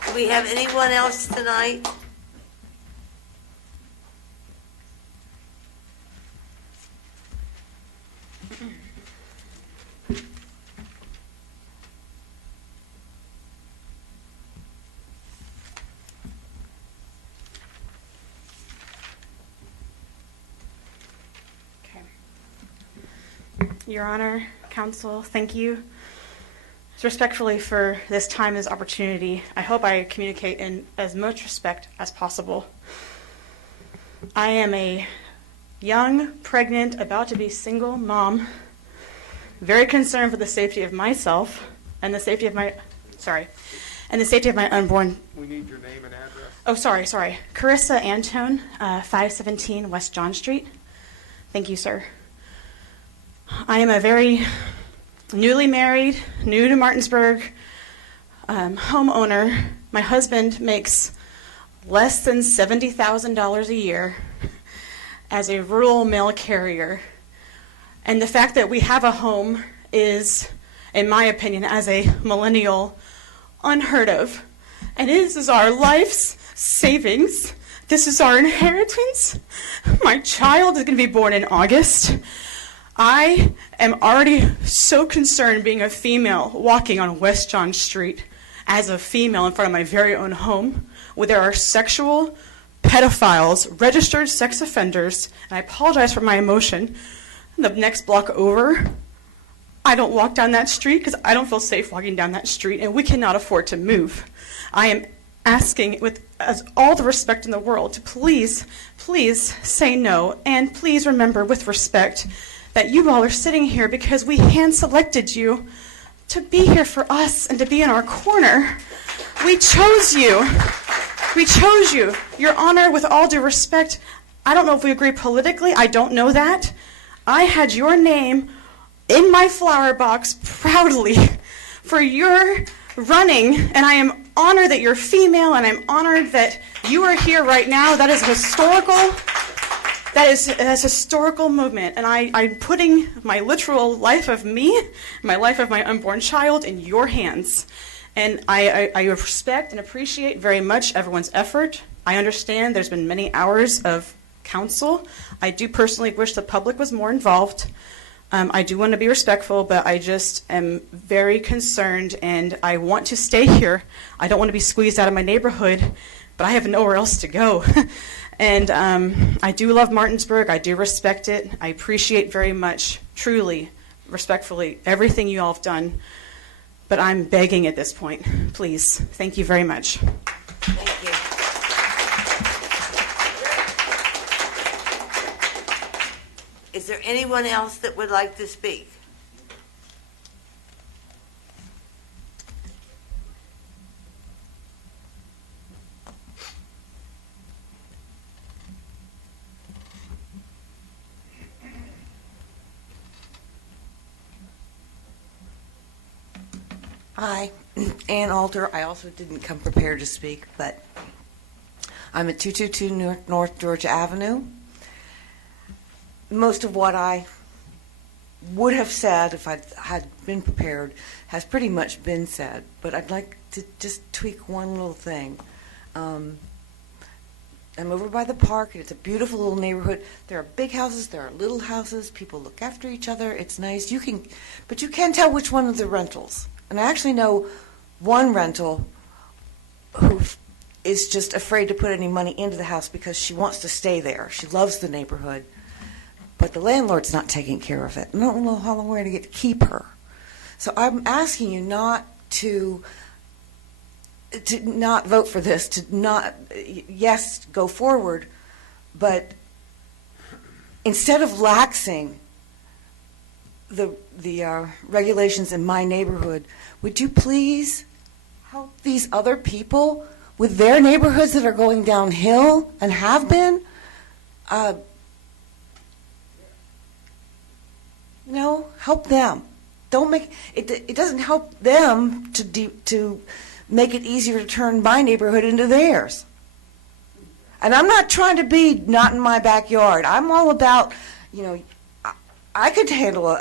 Do we have anyone else tonight? Your Honor, Counsel, thank you respectfully for this time, this opportunity. I hope I communicate in as much respect as possible. I am a young, pregnant, about to be single mom, very concerned for the safety of myself and the safety of my unborn. We need your name and address. Oh, sorry. Carissa Antone, 517 West John Street. Thank you, sir. I am a very newly married, new to Martinsburg homeowner. My husband makes less than $70,000 a year as a rural mail carrier. And the fact that we have a home is, in my opinion, as a millennial, unheard of. And this is our life's savings. This is our inheritance. My child is going to be born in August. I am already so concerned being a female walking on West John Street as a female in front of my very own home, where there are sexual pedophiles, registered sex offenders, and I apologize for my emotion, the next block over, I don't walk down that street because I don't feel safe walking down that street, and we cannot afford to move. I am asking with all the respect in the world to please say no, and please remember with respect that you all are sitting here because we hand-selected you to be here for us and to be in our corner. We chose you. We chose you. Your Honor, with all due respect, I don't know if we agree politically. I don't know that. I had your name in my flower box proudly for your running, and I am honored that you're female, and I'm honored that you are here right now. That is historical. That is a historical movement, and I'm putting my literal life of me, my life of my unborn child, in your hands. And I respect and appreciate very much everyone's effort. I understand there's been many hours of counsel. I do personally wish the public was more involved. I do want to be respectful, but I just am very concerned, and I want to stay here. I don't want to be squeezed out of my neighborhood, but I have nowhere else to go. And I do love Martinsburg. I do respect it. I appreciate very much, truly, respectfully, everything you all have done. But I'm begging at this point, please. Thank you very much. Thank you. Is there anyone else that would like to speak? Hi, Ann Alter. I also didn't come prepared to speak, but I'm at 222 North Georgia Avenue. Most of what I would have said if I had been prepared has pretty much been said, but I'd like to just tweak one little thing. I'm over by the park, and it's a beautiful little neighborhood. There are big houses, there are little houses. People look after each other. It's nice. But you can tell which one of the rentals. And I actually know one rental who is just afraid to put any money into the house because she wants to stay there. She loves the neighborhood. But the landlord's not taking care of it. I don't know how long we're going to get to keep her. So I'm asking you not to not vote for this, to not, yes, go forward, but instead of laxing the regulations in my neighborhood, would you please help these other people with their neighborhoods that are going downhill and have been? Help them. Don't make it doesn't help them to make it easier to turn my neighborhood into theirs. And I'm not trying to be not in my backyard. I'm all about, I could handle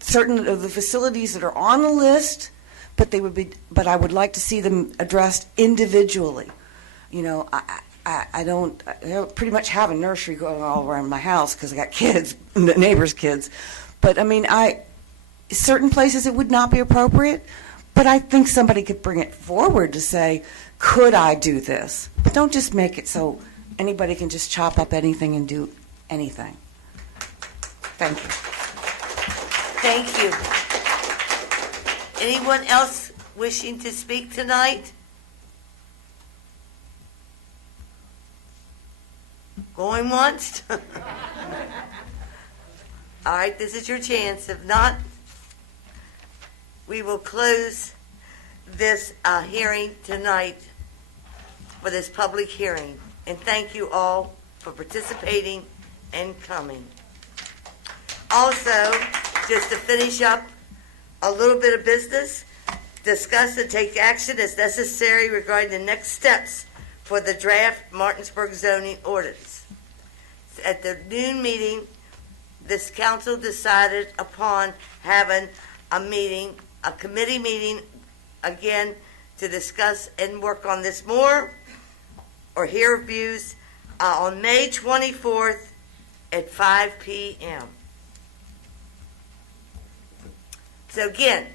certain of the facilities that are on the list, but I would like to see them addressed individually. I don't pretty much have a nursery going all around my house because I got kids, neighbors' kids. But certain places it would not be appropriate, but I think somebody could bring it forward to say, could I do this? But don't just make it so anybody can just chop up anything and do anything. Thank you. Thank you. Anyone else wishing to speak tonight? Going once? All right, this is your chance. If not, we will close this hearing tonight for this public hearing. And thank you all for participating and coming. Also, just to finish up a little bit of business, discuss and take action as necessary regarding the next steps for the draft Martinsburg zoning ordinance. At the noon meeting, this council decided upon having a committee meeting, again, to discuss and work on this more or hear views on May 24th at 5 p.m. So again,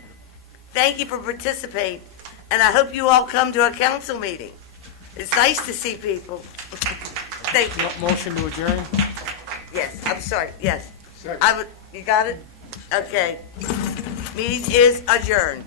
thank you for participating, and I hope you all come to a council meeting. It's nice to see people. Thank you. Motion to adjourn? Yes, I'm sorry, yes. You got it? Okay. Meeting is adjourned.